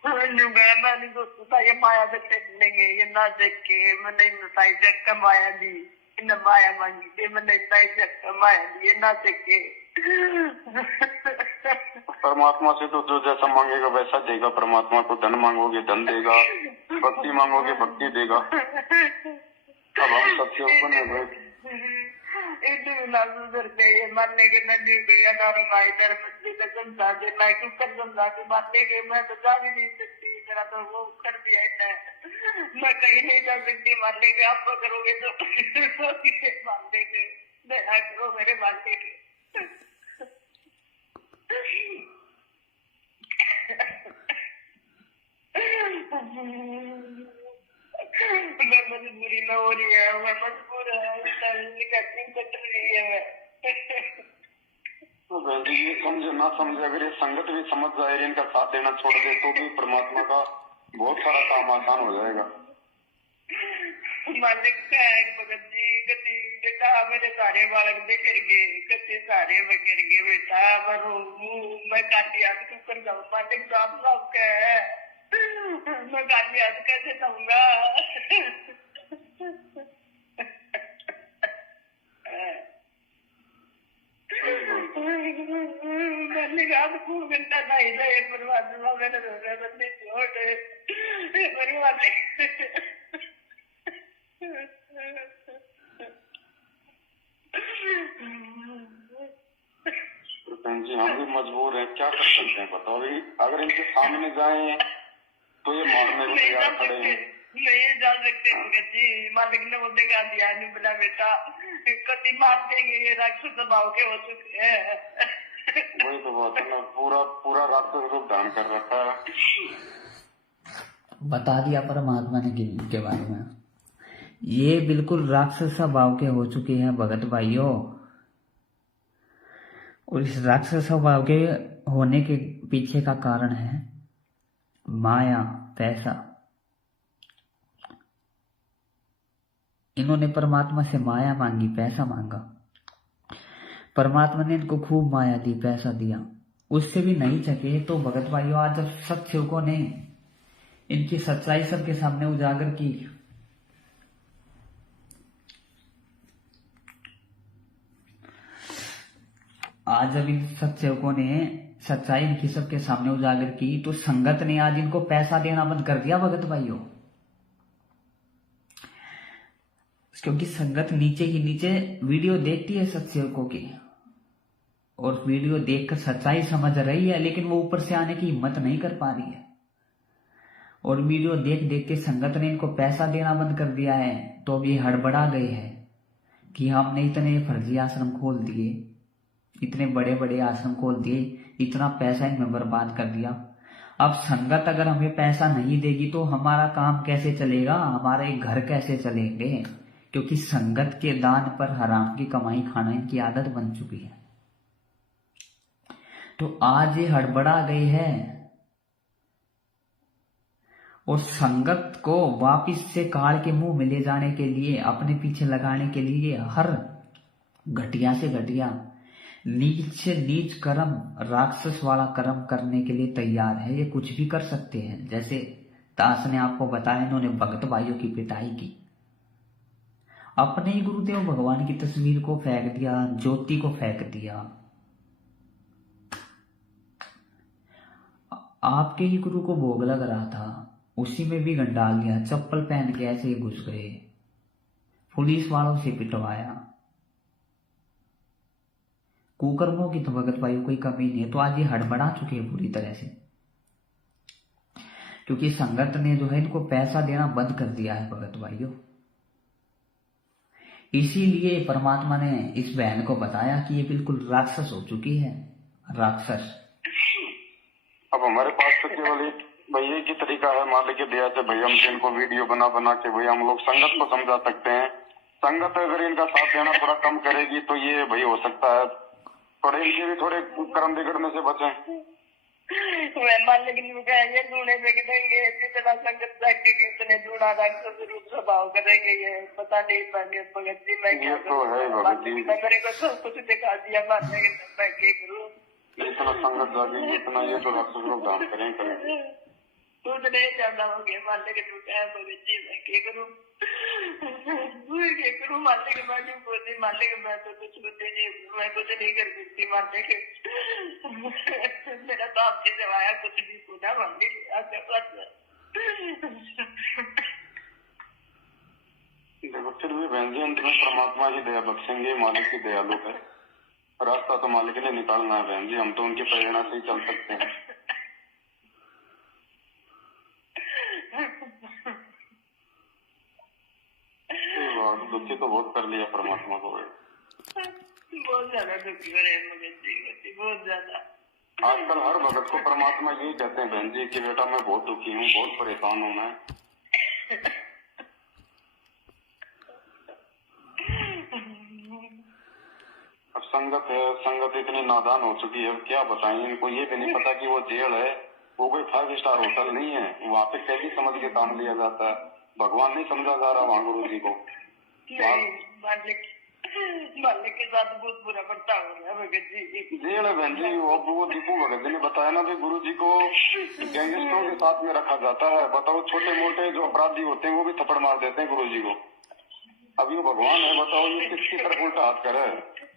मैंने सोचा ये माया देखे लेंगे, ये ना देख के मैंने नताई देख कर माया दी, इन माया मांगी थी मैंने नताई देख कर माया दी, ये ना देख के। परमात्मा से तो जो जैसा मांगेगा वैसा देगा। परमात्मा को धन मांगोगे धन देगा, भक्ति मांगोगे भक्ति देगा। अब हम सत्सेवकों ने मानने के नदी गया भाई धर्म समझा दे, मैं क्यों कर समझा के मानने के, मैं तो जा भी नहीं सकती, मेरा तो वो कर दिया है, मैं कहीं नहीं जा सकती मानने के। आप करोगे तो मानने के, दया करो मेरे मानने के। मैं मजबूरी में हो रही है, मैं मजबूर है, कट रही है। तो बहन जी ये समझे ना समझे, अगर ये संगत भी समझ जाए, इनका साथ देना छोड़ दे तो भी परमात्मा का बहुत सारा काम आसान हो जाएगा। मालिक का है भगत जी, कति बेटा मेरे सारे बालक भी कर गए, कति सारे में कर गए बेटा, मैं काटी याद क्यों कर जाऊँ। मालिक साहब साहब का है, मैं काटी याद कैसे जाऊंगा। मैंने कहा तो खूब घंटा नहीं रहे परमात्मा, मैंने रोने बंदी छोड़ परिवार। जी हम भी मजबूर हैं, क्या कर सकते हैं बताओ। अगर इनके सामने जाएं तो ये मारने को तैयार खड़े हैं। नहीं जा सकते भगत जी, मालिक ने वो देखा दिया नहीं बोला बेटा कति मार देंगे, ये राक्षस स्वभाव के हो चुके हैं। वही तो बात है ना, पूरा राक्षस रूप धारण कर रखा है। बता दिया परमात्मा ने के बारे में, ये बिल्कुल राक्षस स्वभाव के हो चुके हैं भगत भाइयों। और इस राक्षस स्वभाव के होने के पीछे का कारण है माया, पैसा। इन्होंने परमात्मा से माया मांगी, पैसा मांगा, परमात्मा ने इनको खूब माया दी, पैसा दिया, उससे भी नहीं चके। तो भगत भाइयों आज जब सत्सेवकों ने इनकी सच्चाई सबके सामने उजागर की, आज जब इन सत्सेवकों ने सच्चाई इनकी सबके सामने उजागर की तो संगत ने आज इनको पैसा देना बंद कर दिया भगत भाइयों। क्योंकि संगत नीचे ही नीचे वीडियो देखती है सत्सेवकों की और वीडियो देखकर सच्चाई समझ रही है, लेकिन वो ऊपर से आने की हिम्मत नहीं कर पा रही है। और वीडियो देख देख के संगत ने इनको पैसा देना बंद कर दिया है। तो अब ये हड़बड़ा गए हैं कि हमने इतने फर्जी आश्रम खोल दिए, इतने बड़े बड़े आश्रम खोल दिए, इतना पैसा इनमें बर्बाद कर दिया। अब संगत अगर हमें पैसा नहीं देगी तो हमारा काम कैसे चलेगा, हमारे घर कैसे चलेंगे। क्योंकि संगत के दान पर हराम की कमाई खाना इनकी आदत बन चुकी है। तो आज ये हड़बड़ा गई है और संगत को वापिस से काल के मुंह में ले जाने के लिए, अपने पीछे लगाने के लिए हर घटिया से घटिया, नीच से नीच कर्म, राक्षस वाला कर्म करने के लिए तैयार है। ये कुछ भी कर सकते हैं। जैसे दास ने आपको बताया, इन्होंने भगत भाइयों की पिटाई की, अपने ही गुरुदेव भगवान की तस्वीर को फेंक दिया, ज्योति को फेंक दिया, आपके ही गुरु को भोग लग रहा था उसी में भी गंडाल दिया, चप्पल पहन के ऐसे ही घुस गए, पुलिस वालों से पिटवाया। कुकर्मों की तो भगत भाई कोई कमी नहीं है। तो आज ये हड़बड़ा चुके हैं पूरी तरह से, क्योंकि संगत ने जो है इनको पैसा देना बंद कर दिया है भगत भाइयों। इसीलिए परमात्मा ने इस बहन को बताया कि ये बिल्कुल राक्षस हो चुकी है, राक्षस। अब हमारे पास तो केवल एक भाई एक ही तरीका है मालिक की दया से, भाई हम इनको वीडियो बना बना के भाई हम लोग संगत को समझा सकते हैं। संगत अगर इनका साथ देना थोड़ा कम करेगी तो ये भाई हो सकता है थोड़े इनके भी थोड़े कर्म बिगड़ने से बचें। मैं मालिक ये लूने बिक देंगे, जितना संगत जाएगी उतने दूना राक्षस रूप स्वभाव करेंगे। ये पता नहीं पाएंगे भगत जी। मैं क्या तो है भगत जी, मेरे को सब कुछ दिखा दिया मालिक, मैं क्या करूँ? जितना संगत जाएगी उतना ये तो राक्षस रूप धारण करेंगे। उतने ज्यादा हो गया मालिक, तू क्या भगत जी? मैं क्या करूँ? मालिक मैं बोलती मालिक, मैं तो कुछ होते नहीं, मैं कुछ नहीं कर सकती मालिक। मेरा तो आपके सिवाय कुछ नहीं सुना मालिक आपके पास। देखो फिर भी बहन जी अंत में परमात्मा की दया बख्शेंगे, मालिक की दयालु है। रास्ता तो मालिक ने निकालना है बहन जी, हम तो उनकी प्रेरणा से ही चल सकते हैं। दुखी तो बहुत कर लिया परमात्मा को, बहुत ज्यादा दुखी हो रहे हैं भगत जी, बहुत ज्यादा। आजकल हर भगत को परमात्मा यही कहते हैं बहन जी कि बेटा मैं बहुत दुखी हूँ, बहुत परेशान हूँ मैं। अब संगत है, संगत इतनी नादान हो चुकी है, क्या बताएं इनको। ये भी नहीं पता कि वो जेल है, वो कोई 5 स्टार होटल नहीं है, वहाँ पे कैदी समझ के काम लिया जाता है। भगवान नहीं समझा जा रहा वहाँ गुरु जी को। मालिक के साथ बहुत बुरा बर्ताव हो रहा है भगत जी। जेल है बहन जी। वो दीपू भगत जी ने बताया ना भी गुरु जी को गैंगस्टरों के साथ में रखा जाता है। बताओ छोटे मोटे जो अपराधी होते हैं वो भी थप्पड़ मार देते हैं गुरु जी को। अब ये भगवान है, बताओ ये किसकी तरफ उल्टा हाथ करे।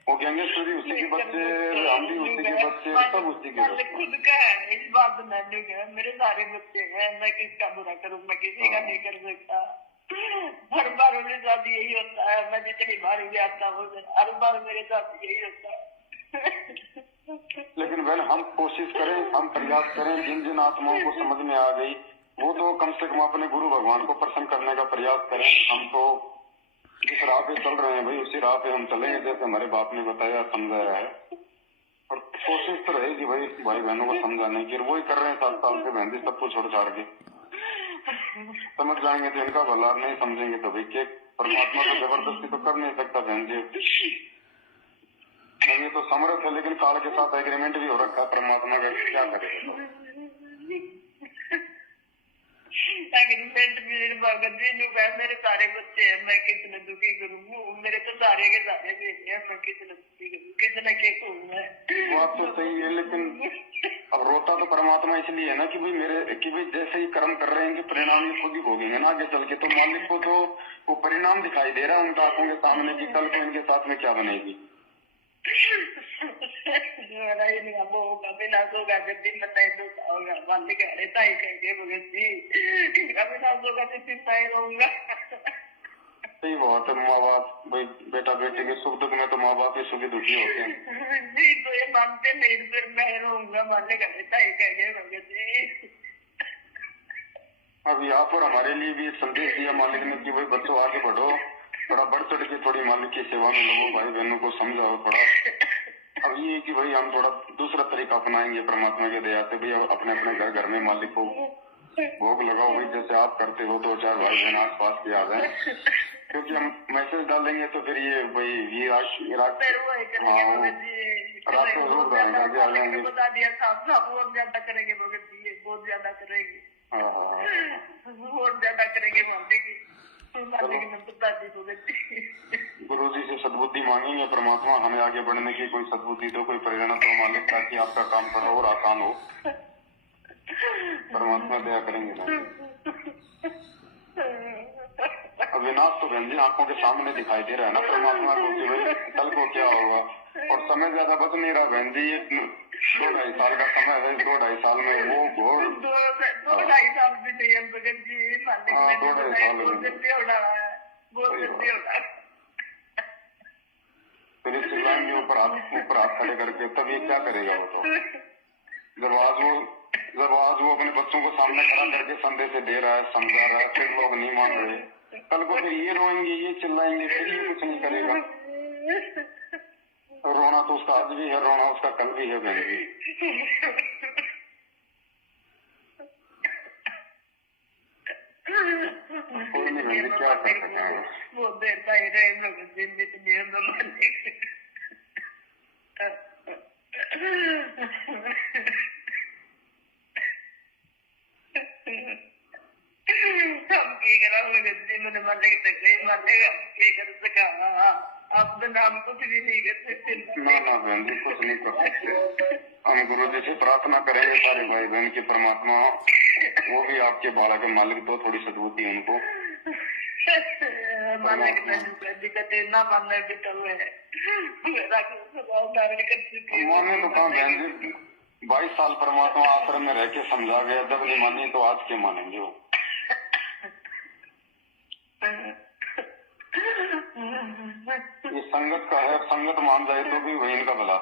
वो गैंगस्टर भी उसी के बच्चे, हम भी उसी के बच्चे, सब उसी के बच्चे। खुद का है इस बात में, मेरे सारे बच्चे हैं, मैं किसका बुरा करूँ? मैं किसी का नहीं कर सकता। हर बार मेरे साथ यही होता है, मैं जितनी बार भी आता हूँ हर बार मेरे साथ यही होता है। लेकिन बहन हम कोशिश करें, हम प्रयास करें, जिन जिन आत्माओं को समझ में आ गई वो तो कम से कम अपने गुरु भगवान को प्रसन्न करने का प्रयास करें। हम तो जिस राह पे चल रहे हैं भाई उसी राह पे हम चलेंगे जैसे हमारे बाप ने बताया, समझाया है। और कोशिश तो रहेगी भाई बहनों को समझाने की, वो ही कर रहे हैं 7 साल से बहन जी, सब कुछ छोड़ छाड़ के। समझ जाएंगे तो इनका भला, नहीं समझेंगे तो भाई के परमात्मा को जबरदस्ती तो कर नहीं सकता बहन जी। ये तो समर्थ है, लेकिन काल के साथ एग्रीमेंट भी हो रखा है परमात्मा का, क्या करेगा। एग्रीमेंट मेरे भगत जी मेरे सारे बच्चे हैं, मैं कितने दुखी करूँ? मेरे तो सारे के सारे बेटे हैं, मैं कितने दुखी करूँ? कितने के करूँ मैं? बात तो सही है, लेकिन अब रोता तो परमात्मा इसलिए है ना कि भाई जैसे ही कर्म कर रहे हैं कि परिणाम ये खुद ही भोगेंगे ना आगे चल के। तो मालिक को तो वो परिणाम दिखाई दे रहा है उनका आंखों के सामने कि कल को इनके साथ में क्या बनेगी। विनाश होगा जब दिन में तय होगा, मालिक रहता ही कहेंगे भगत जी इनका विनाश होगा तो फिर तय रहूंगा। सही बात है, माँ बाप भाई बेटा बेटे के सुख दुख में तो माँ बाप ही सुखी दुखी होते हैं। जी तो ये मानते नहीं, फिर मैं रहूंगा, मालिक रहता ही कहेंगे भगत जी। अब यहाँ पर हमारे लिए भी एक संदेश दिया मालिक ने कि भाई बच्चों आगे बढ़ो, थोड़ा बढ़ चढ़ के थोड़ी मालिक की सेवा में लगो, भाई बहनों को समझाओ थोड़ा। अब ये कि भाई हम थोड़ा दूसरा तरीका अपनाएंगे परमात्मा की दया से। भाई अपने अपने घर में मालिक को भोग लगाओ भाई, जैसे आप करते हो 2-4 भाई बहन आस पास के आ जाए, क्योंकि हम मैसेज डालेंगे तो फिर ये भाई ये रात जरूर करके आ जाएंगे। बता दिया साहब, वो ज्यादा करेंगे भगत जी, बहुत ज्यादा करेंगे, बहुत ज्यादा करेंगे गुरु जी से सद्बुद्धि मांगेंगे परमात्मा हमें आगे बढ़ने की कोई सद्बुद्धि दो, कोई प्रेरणा दो मालिक, ताकि आपका काम थोड़ा और आसान हो। परमात्मा दया करेंगे ना। अब विनाश तो बहन जी आंखों के सामने दिखाई दे रहा है ना परमात्मा को कि भाई कल को क्या होगा। और समय ज्यादा बच नहीं रहा बहन जी, 2-2.5 साल का समय है। 2-2.5 साल में वो घोर 2-2.5 साल भी नहीं है भगत जी, बहुत जल्दी होना है, बहुत जल्दी होना है। फिर ये चिल्लाएंगे ऊपर हाथ खड़े करके, तब ये क्या करेगा वो? तो जब आज वो अपने बच्चों को सामने खड़ा करके संदेश दे रहा है, समझा रहा है, फिर लोग नहीं मान रहे, कल को फिर ये रोएंगे, ये चिल्लाएंगे, फिर ये कुछ नहीं करेगा। रोना तो उसका आज भी है, रोना उसका कल भी है बहन जी। कोई नहीं बहन जी, क्या कर सकते हैं? बहुत देर तक रहे लोग जिंदगी हम के करा मैंने मारने की तकलीफ मारने के कर सका। आप तो नाम कुछ भी नहीं कर सकते। ना बहन जी, कुछ नहीं कर सकते। हम गुरु जी से प्रार्थना करेंगे सारे भाई बहन की, परमात्मा वो भी आपके बालक के मालिक दो, थोड़ी सद्बुद्धि उनको मालिक दिक्कत ना मानने बेटा हुए माने तो कहा बहन जी, 22 साल परमात्मा आश्रम में रह के समझा गया, जब नहीं मानी तो आज के मानेंगे वो। ये संगत का है, संगत मान जाए तो भी वही इनका भला।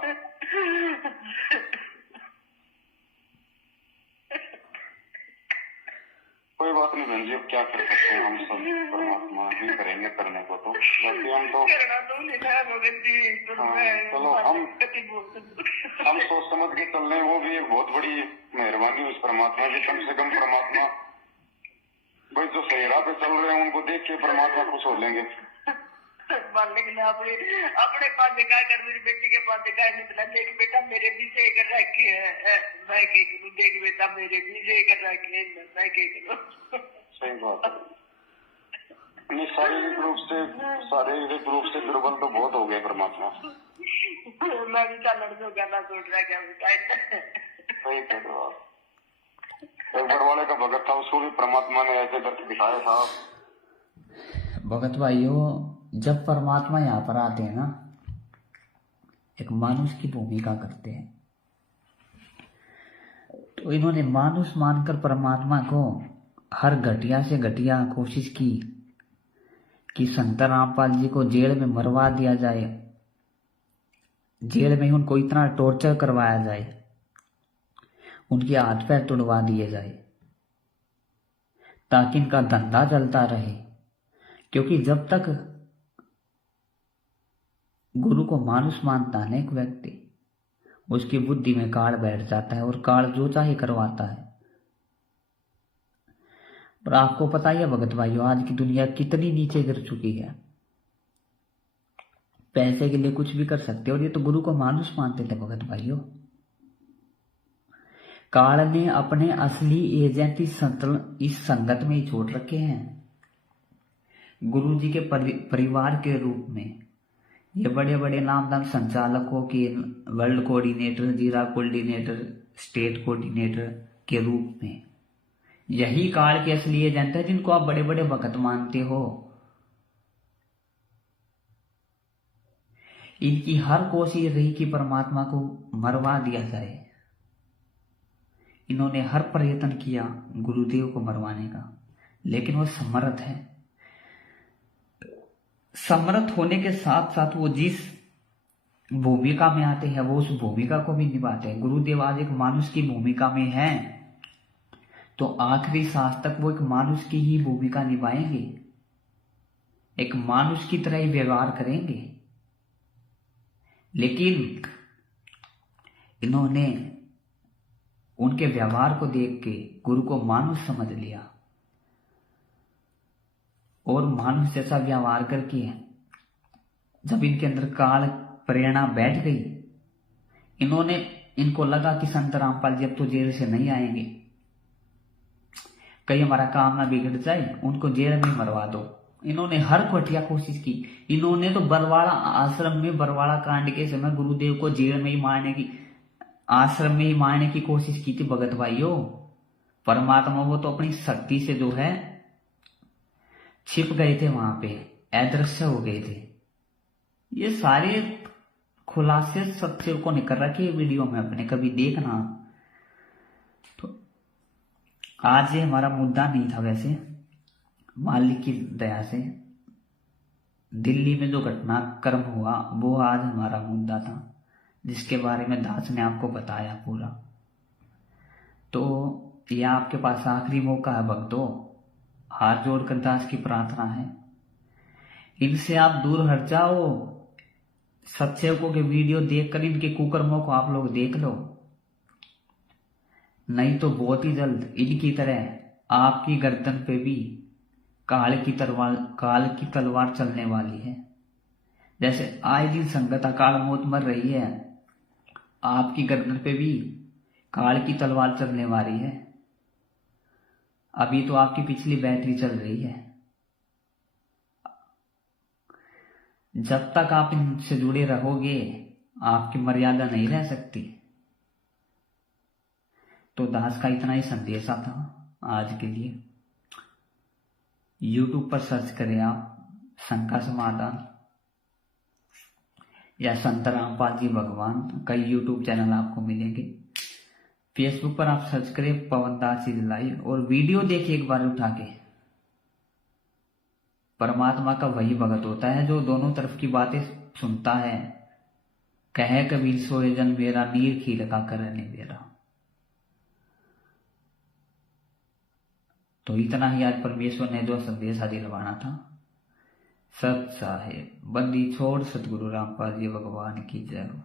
कोई बात नहीं बहन जी, अब क्या कर सकते हैं, हम सब परमात्मा ही करेंगे करने को। तो वैसे हम तो चलो हम सोच समझ के चल रहे हैं, वो भी एक बहुत बड़ी मेहरबानी उस परमात्मा की। कम से कम परमात्मा भाई जो सही राह पे चल रहे हैं उनको देख के परमात्मा खुश हो लेंगे। मालिक ने अपने पास दिखाया कर, मेरी बेटी के पास दिखाया निकला, देख बेटा मेरे भी से कर रखी है, मैं क्या करूँ, देख बेटा मेरे भी से कर रखी है, मैं क्या करूँ। सही बात है। नहीं, शारीरिक रूप से दुर्बल तो बहुत हो गए परमात्मा। मैं भी चलन जो गाना सोच रहा क्या बेटा। सही कह रहे हो आप। एक बड़वाले का भगत था, उसको भी परमात्मा ने ऐसे करके दिखाया था। भगत भाइयों, जब परमात्मा यहाँ पर आते हैं ना, एक मानुष की भूमिका करते हैं, तो इन्होंने मानुष मानकर परमात्मा को हर घटिया से घटिया कोशिश की कि संत रामपाल जी को जेल में मरवा दिया जाए, जेल में उनको इतना टॉर्चर करवाया जाए, उनके हाथ पैर तुड़वा दिए जाए, ताकि इनका धंधा चलता रहे। क्योंकि जब तक गुरु को मानुष मानता है एक व्यक्ति, उसकी बुद्धि में काल बैठ जाता है और काल जो चाहे करवाता है। पर आपको पता ही है भगत भाइयों, आज की दुनिया कितनी नीचे गिर चुकी है। पैसे के लिए कुछ भी कर सकते, और ये तो गुरु को मानुष मानते थे भगत भाइयों। काल ने अपने असली एजेंट इस संगत में ही छोड़ रखे हैं। गुरु जी के परिवार के रूप में ये बड़े बड़े नामदान संचालकों के वर्ल्ड कोऑर्डिनेटर, जिला कोऑर्डिनेटर, स्टेट कोऑर्डिनेटर के रूप में यही काल के असली एजेंट है, जिनको आप बड़े बड़े भगत मानते हो। इनकी हर कोशिश रही कि परमात्मा को मरवा दिया जाए। इन्होंने हर प्रयत्न किया गुरुदेव को मरवाने का, लेकिन वो समर्थ है। समर्थ होने के साथ साथ वो जिस भूमिका में आते हैं वो उस भूमिका को भी निभाते हैं। गुरुदेव आज एक मानुष की भूमिका में हैं, तो आखिरी सांस तक वो एक मानुष की ही भूमिका निभाएंगे, एक मानुष की तरह ही व्यवहार करेंगे। लेकिन इन्होंने उनके व्यवहार को देख के गुरु को मानुष समझ लिया, और मानुष जैसा व्यवहार करके जब इनके अंदर काल प्रेरणा बैठ गई, इनको लगा कि संत रामपाल जी अब तो जेल से नहीं आएंगे, कहीं हमारा काम ना बिगड़ जाए, उनको जेल में मरवा दो। इन्होंने हर घटिया कोशिश की। इन्होंने तो बरवाड़ा आश्रम में बरवाड़ा कांड के समय गुरुदेव को जेल में ही मारने की, आश्रम में ही मारने की कोशिश की थी भगत भाइयों। परमात्मा वो तो अपनी शक्ति से जो है छिप गए थे, वहां पे अदृश्य हो गए थे। ये सारे खुलासे सत्सेवकों ने कर रखे वीडियो में अपने, कभी देखना। तो आज ये हमारा मुद्दा नहीं था, वैसे मालिक की दया से दिल्ली में जो घटनाक्रम हुआ वो आज हमारा मुद्दा था, जिसके बारे में दास ने आपको बताया पूरा। तो यह आपके पास आखिरी मौका है भक्तों, हाथ जोड़कर दास की प्रार्थना है, इनसे आप दूर हट जाओ। सत्सेवकों के वीडियो देखकर इनके कुकर्मों को आप लोग देख लो, नहीं तो बहुत ही जल्द इनकी तरह आपकी गर्दन पे भी काल की तलवार चलने वाली है। जैसे आए दिन संगत अकाल मौत मर रही है, आपकी गर्दन पे भी काल की तलवार चलने वाली है। अभी तो आपकी पिछली बैटरी चल रही है, जब तक आप इनसे जुड़े रहोगे आपकी मर्यादा नहीं रह सकती। तो दास का इतना ही संदेशा था आज के लिए। YouTube पर सर्च करें आप शंका समाधान या संत रामपाल जी भगवान, कई YouTube चैनल आपको मिलेंगे। फेसबुक पर आप सर्च करें पवन दास इज लाइव और वीडियो देखिए एक बार उठा के। परमात्मा का वही भगत होता है जो दोनों तरफ की बातें सुनता है। कहे कबीर सोए जन मेरा, नीर खील का करने मेरा। तो इतना ही आज परमेश्वर ने जो संदेश दिलवाना था। सत साहेब बंदी छोड़ सतगुरु रामपाल जी भगवान की जय हो।